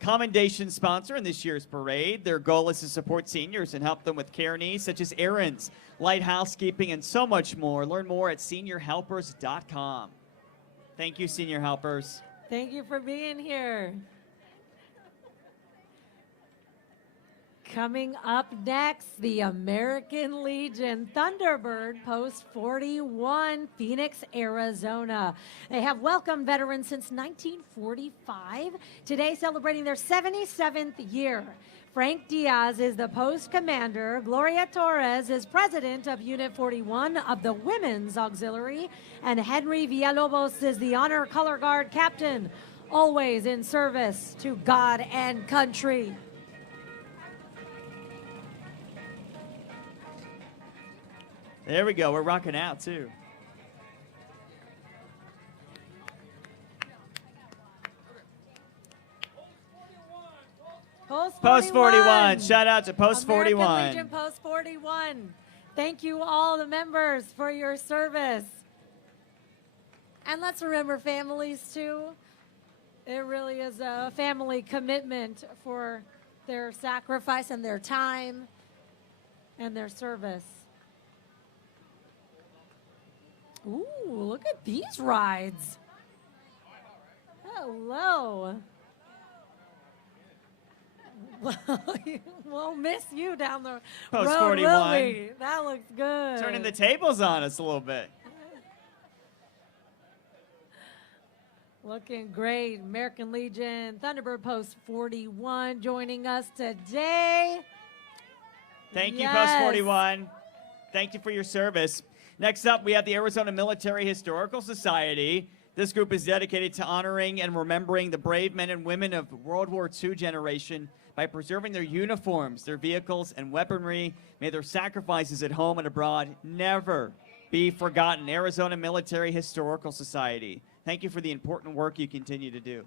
commendation sponsor in this year's parade. Their goal is to support seniors and help them with care needs such as errands, light housekeeping, and so much more. Learn more at seniorhelpers.com. Thank you, Senior Helpers. Thank you for being here. Coming up next, the American Legion Thunderbird Post 41, Phoenix, Arizona. They have welcomed veterans since 1945, today celebrating their 77th year. Frank Diaz is the post commander. Gloria Torres is president of Unit 41 of the Women's Auxiliary. And Henry Villalobos is the honor color guard captain, always in service to God and country. There we go. We're rocking out, too. Post 41. Shout out to Post 41. American Legion Post 41. Thank you all the members for your service. And let's remember families, too. It really is a family commitment for their sacrifice and their time and their service. Ooh, look at these rides. Hello. We'll miss you down the Post road, 41. will we? That looks good. Turning the tables on us a little bit. Looking great. American Legion Thunderbird Post 41 joining us today. Thank you, Post 41. Thank you for your service. Next up, we have the Arizona Military Historical Society. This group is dedicated to honoring and remembering the brave men and women of World War II generation by preserving their uniforms, their vehicles, and weaponry. May their sacrifices at home and abroad never be forgotten. Arizona Military Historical Society. Thank you for the important work you continue to do.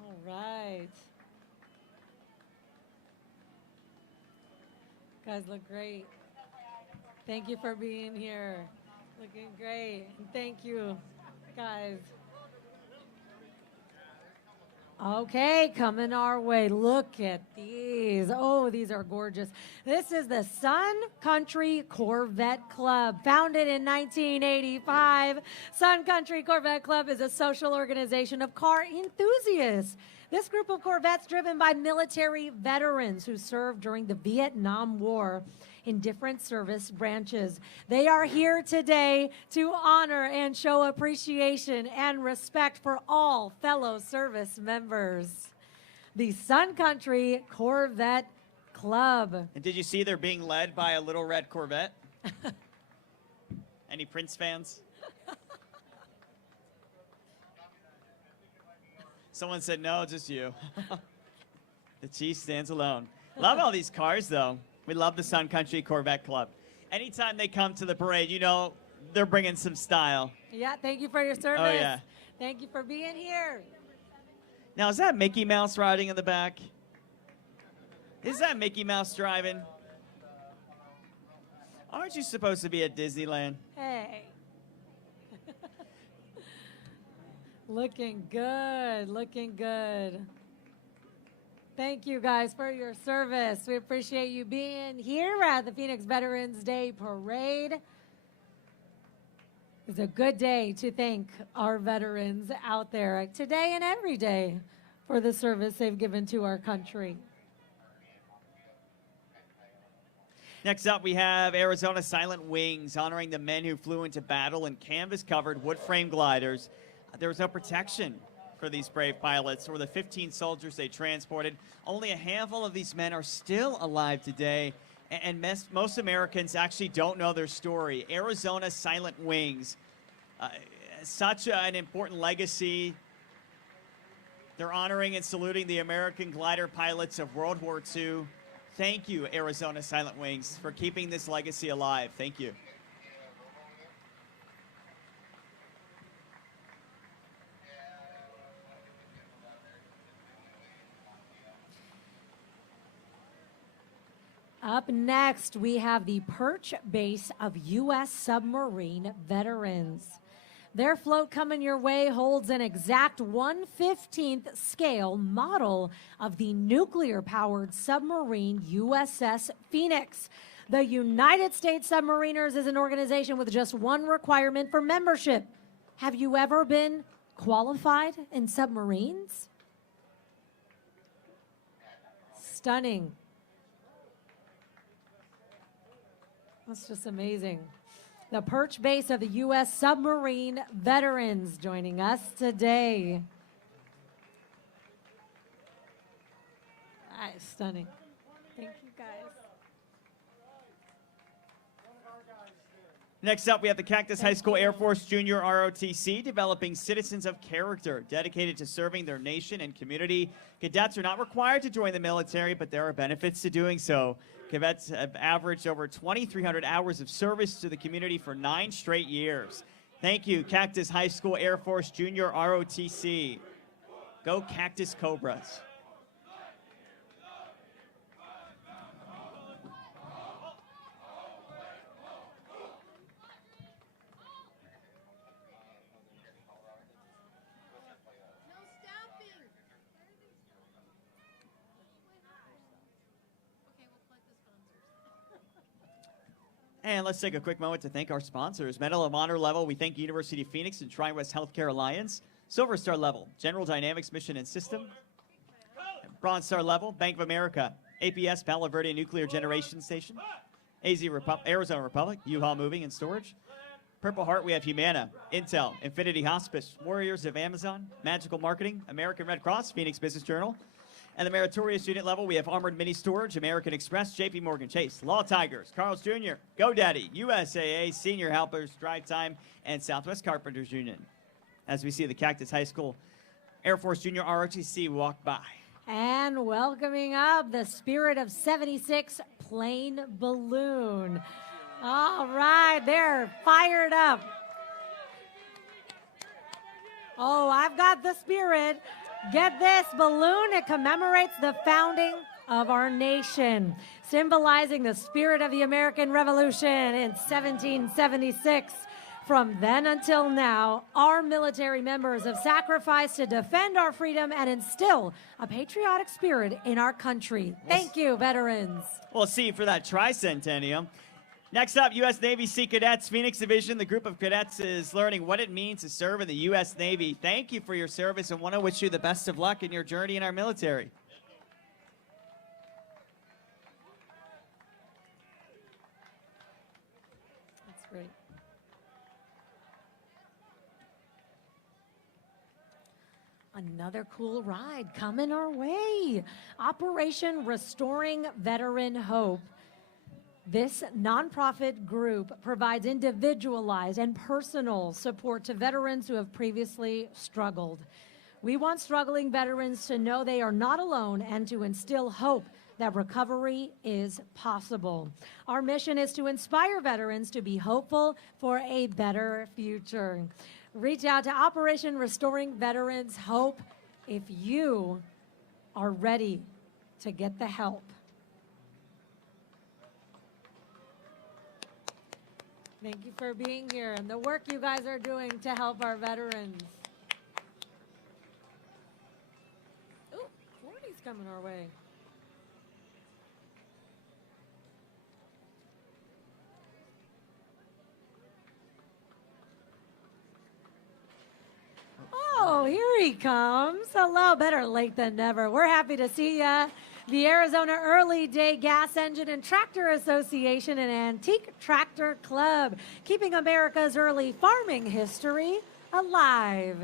All right. Guys look great. Thank you for being here. Looking great. And thank you, guys. Okay, coming our way. Look at these. Oh, these are gorgeous. This is the Sun Country Corvette Club, founded in 1985. Sun Country Corvette Club is a social organization of car enthusiasts. This group of Corvettes driven by military veterans who served during the Vietnam War in different service branches. They are here today to honor and show appreciation and respect for all fellow service members. The Sun Country Corvette Club. And did you see they're being led by a little red Corvette? Any Prince fans? Someone said no, just you. The chief stands alone. Love all these cars, though. We love the Sun Country Corvette Club. Anytime they come to the parade, you know they're bringing some style. Yeah, thank you for your service. Oh, yeah. Thank you for being here. Now, is that Mickey Mouse riding in the back? Is that Mickey Mouse driving? Aren't you supposed to be at Disneyland? Hey. Looking good, looking good. Thank you guys for your service. We appreciate you being here at the Phoenix Veterans Day Parade. It's a good day to thank our veterans out there today and every day for the service they've given to our country. Next up, we have Arizona Silent Wings, honoring the men who flew into battle in canvas-covered wood-frame gliders. There was no protection for these brave pilots or the 15 soldiers they transported. Only a handful of these men are still alive today, and most Americans actually don't know their story. Arizona Silent Wings, such an important legacy. They're honoring and saluting the American glider pilots of World War II. Thank you, Arizona Silent Wings, for keeping this legacy alive. Thank you. Up next, we have the Perch Base of U.S. Submarine Veterans. Their float coming your way holds an exact 1/15th scale model of the nuclear-powered submarine USS Phoenix. The United States Submariners is an organization with just one requirement for membership. Have you ever been qualified in submarines? Stunning. That's just amazing. The Perch Base of the U.S. Submarine Veterans joining us today. That is stunning. Thank you, guys. Next up, we have the Cactus High School Air Force Junior ROTC, developing citizens of character dedicated to serving their nation and community. Cadets are not required to join the military, but there are benefits to doing so. Cadets have averaged over 2,300 hours of service to the community for 9 straight years. Thank you, Cactus High School Air Force Junior ROTC. Go Cactus Cobras. And let's take a quick moment to thank our sponsors. Medal of Honor level, we thank University of Phoenix and Tri-West Healthcare Alliance. Silver Star level, General Dynamics Mission and System. Bronze Star level, Bank of America, APS, Palo Verde Nuclear Generation Station. Arizona Republic, U-Haul Moving and Storage. Purple Heart, we have Humana, Intel, Infinity Hospice, Warriors of Amazon, Magical Marketing, American Red Cross, Phoenix Business Journal. And the meritorious student level, we have Armored Mini Storage, American Express, JP Morgan Chase, Law Tigers, Carl's Jr., GoDaddy, USAA, Senior Helpers, Drive Time, and Southwest Carpenters Union. As we see the Cactus High School Air Force Junior ROTC walk by. And welcoming up the Spirit of 76 Plain Balloon. All right, they're fired up. Oh, I've got the Spirit. Get this balloon, it commemorates the founding of our nation, symbolizing the spirit of the American Revolution in 1776. From then until now, our military members have sacrificed to defend our freedom and instill a patriotic spirit in our country. Thank you, veterans. We'll see you for that tricentennial. Next up, U.S. Navy Sea Cadets, Phoenix Division. The group of cadets is learning what it means to serve in the U.S. Navy. Thank you for your service and want to wish you the best of luck in your journey in our military. That's great. Another cool ride coming our way. Operation Restoring Veteran Hope. This nonprofit group provides individualized and personal support to veterans who have previously struggled. We want struggling veterans to know they are not alone and to instill hope that recovery is possible. Our mission is to inspire veterans to be hopeful for a better future. Reach out to Operation Restoring Veterans Hope if you are ready to get the help. Thank you for being here and the work you guys are doing to help our veterans. Ooh, 40's coming our way. he comes. Hello, better late than never. We're happy to see ya. The Arizona Early Day Gas Engine and Tractor Association and Antique Tractor Club, keeping America's early farming history alive.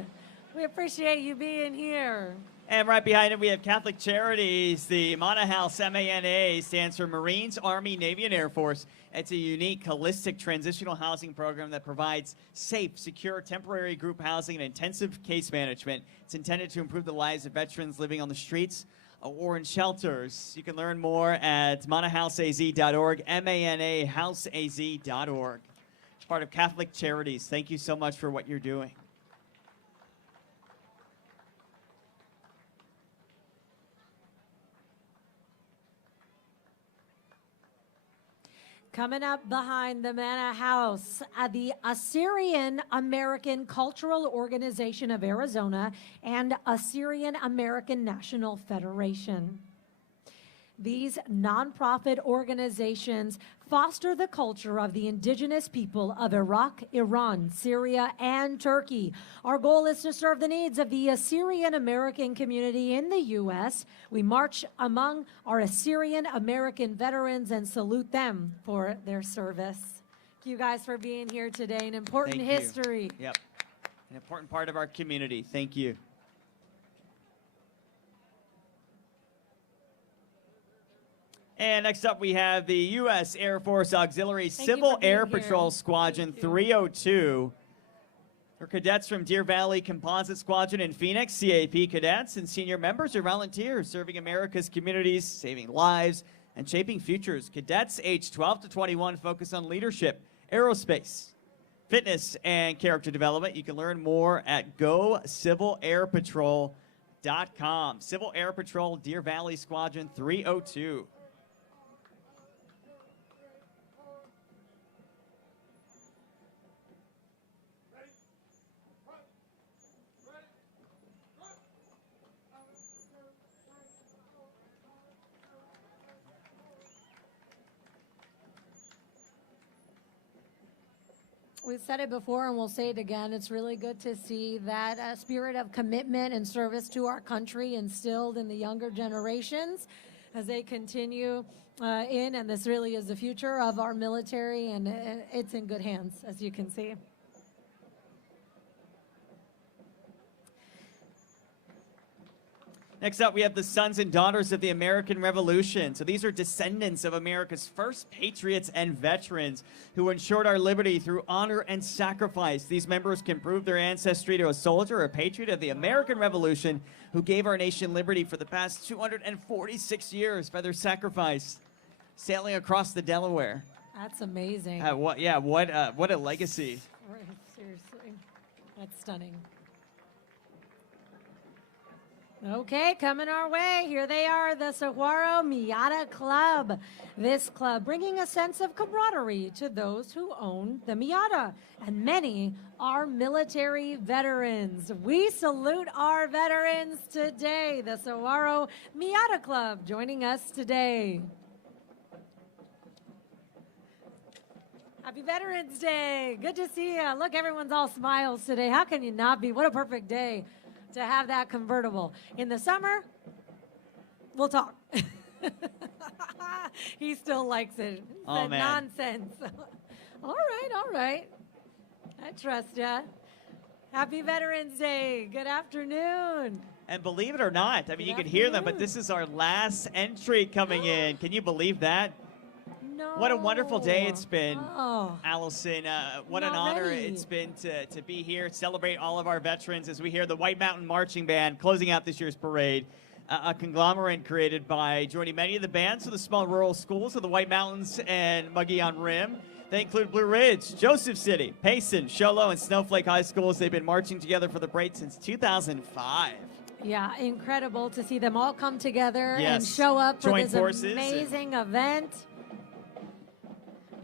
We appreciate you being here. And right behind it, we have Catholic Charities. The Mana House, MANA, stands for Marines, Army, Navy, and Air Force. It's a unique, holistic transitional housing program that provides safe, secure, temporary group housing and intensive case management. It's intended to improve the lives of veterans living on the streets or in shelters. You can learn more at manaHouseAZ.org, MANAHouseAZ.org. It's part of Catholic Charities. Thank you so much for what you're doing. Coming up behind the Manna House, the Assyrian American Cultural Organization of Arizona and Assyrian American National Federation. These nonprofit organizations foster the culture of the indigenous people of Iraq, Iran, Syria, and Turkey. Our goal is to serve the needs of the Assyrian American community in the U.S. We march among our Assyrian American veterans and salute them for their service. Thank you guys for being here today. An important history. Yep. An important part of our community. Thank you. And next up, we have the U.S. Air Force Auxiliary Civil Air Patrol Squadron 302. They're cadets from Deer Valley Composite Squadron in Phoenix, CAP cadets, and senior members are volunteers serving America's communities, saving lives, and shaping futures. Cadets aged 12 to 21 focus on leadership, aerospace, fitness, and character development. You can learn more at GoCivilAirPatrol.com. Civil Air Patrol, Deer Valley Squadron 302. We've said it before and we'll say it again. It's really good to see that spirit of commitment and service to our country instilled in the younger generations as they continue and this really is the future of our military, and it's in good hands, as you can see. Next up, we have the sons and daughters of the American Revolution. So these are descendants of America's first patriots and veterans who ensured our liberty through honor and sacrifice. These members can prove their ancestry to a soldier or a patriot of the American Revolution who gave our nation liberty for the past 246 years by their sacrifice, sailing across the Delaware. That's amazing. What a legacy. Right, seriously, that's stunning. Okay, coming our way. Here they are, the Saguaro Miata Club. This club bringing a sense of camaraderie to those who own the Miata. And many are military veterans. We salute our veterans today. The Saguaro Miata Club joining us today. Happy Veterans Day. Good to see you. Look, everyone's all smiles today. How can you not be? What a perfect day to have that convertible. In the summer, we'll talk. He still likes it. Oh, man. Nonsense. All right. I trust ya. Happy Veterans Day. Good afternoon. And believe it or not, I mean, you can hear them, but this is our last entry coming in. Can you believe that? No. What a wonderful day it's been, Oh. Allison. What an Not honor ready. it's been to be here, celebrate all of our veterans as we hear the White Mountain Marching Band closing out this year's parade. A conglomerate created by joining many of the bands of the small rural schools of the White Mountains and Mogollon Rim. They include Blue Ridge, Joseph City, Payson, Show Low, and Snowflake High Schools. They've been marching together for the parade since 2005. Yeah, incredible to see them all come together and Yes. show up for Join this forces amazing event.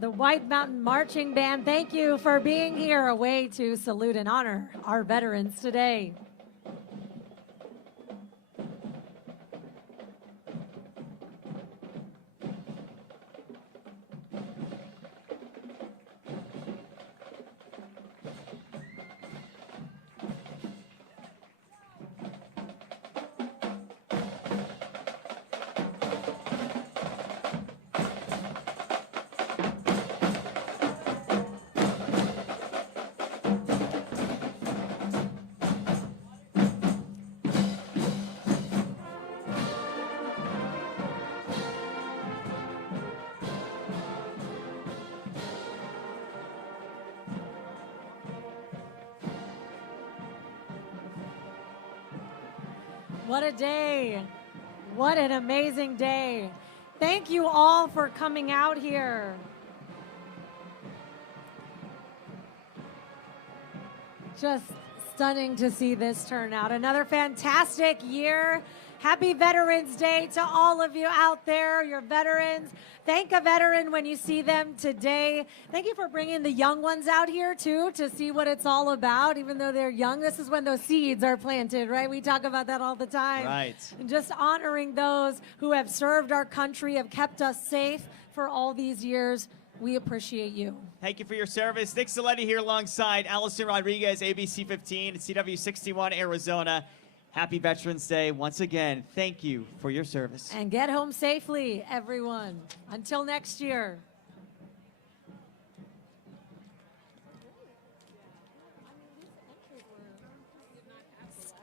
The White Mountain Marching Band, thank you for being here, a way to salute and honor our veterans today. What a day. What an amazing day. Thank you all for coming out here. Just stunning to see this turnout. Another fantastic year. Happy Veterans Day to all of you out there, your veterans. Thank a veteran when you see them today. Thank you for bringing the young ones out here, too, to see what it's all about. Even though they're young, this is when those seeds are planted, right? We talk about that all the time. Right. And just honoring those who have served our country, have kept us safe for all these years. We appreciate you. Thank you for your service. Nick Ciletti here alongside Allison Rodriguez, ABC15, CW61 Arizona. Happy Veterans Day once again. Thank you for your service. And get home safely, everyone. Until next year.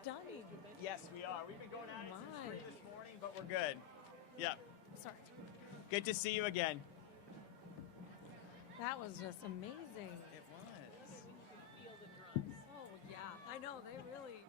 Stunning. Yes, we are. We've been going at it since 3 this morning, but we're good. Yep. Sorry. Good to see you again. That was just amazing. It was. Oh, yeah. I know. They really...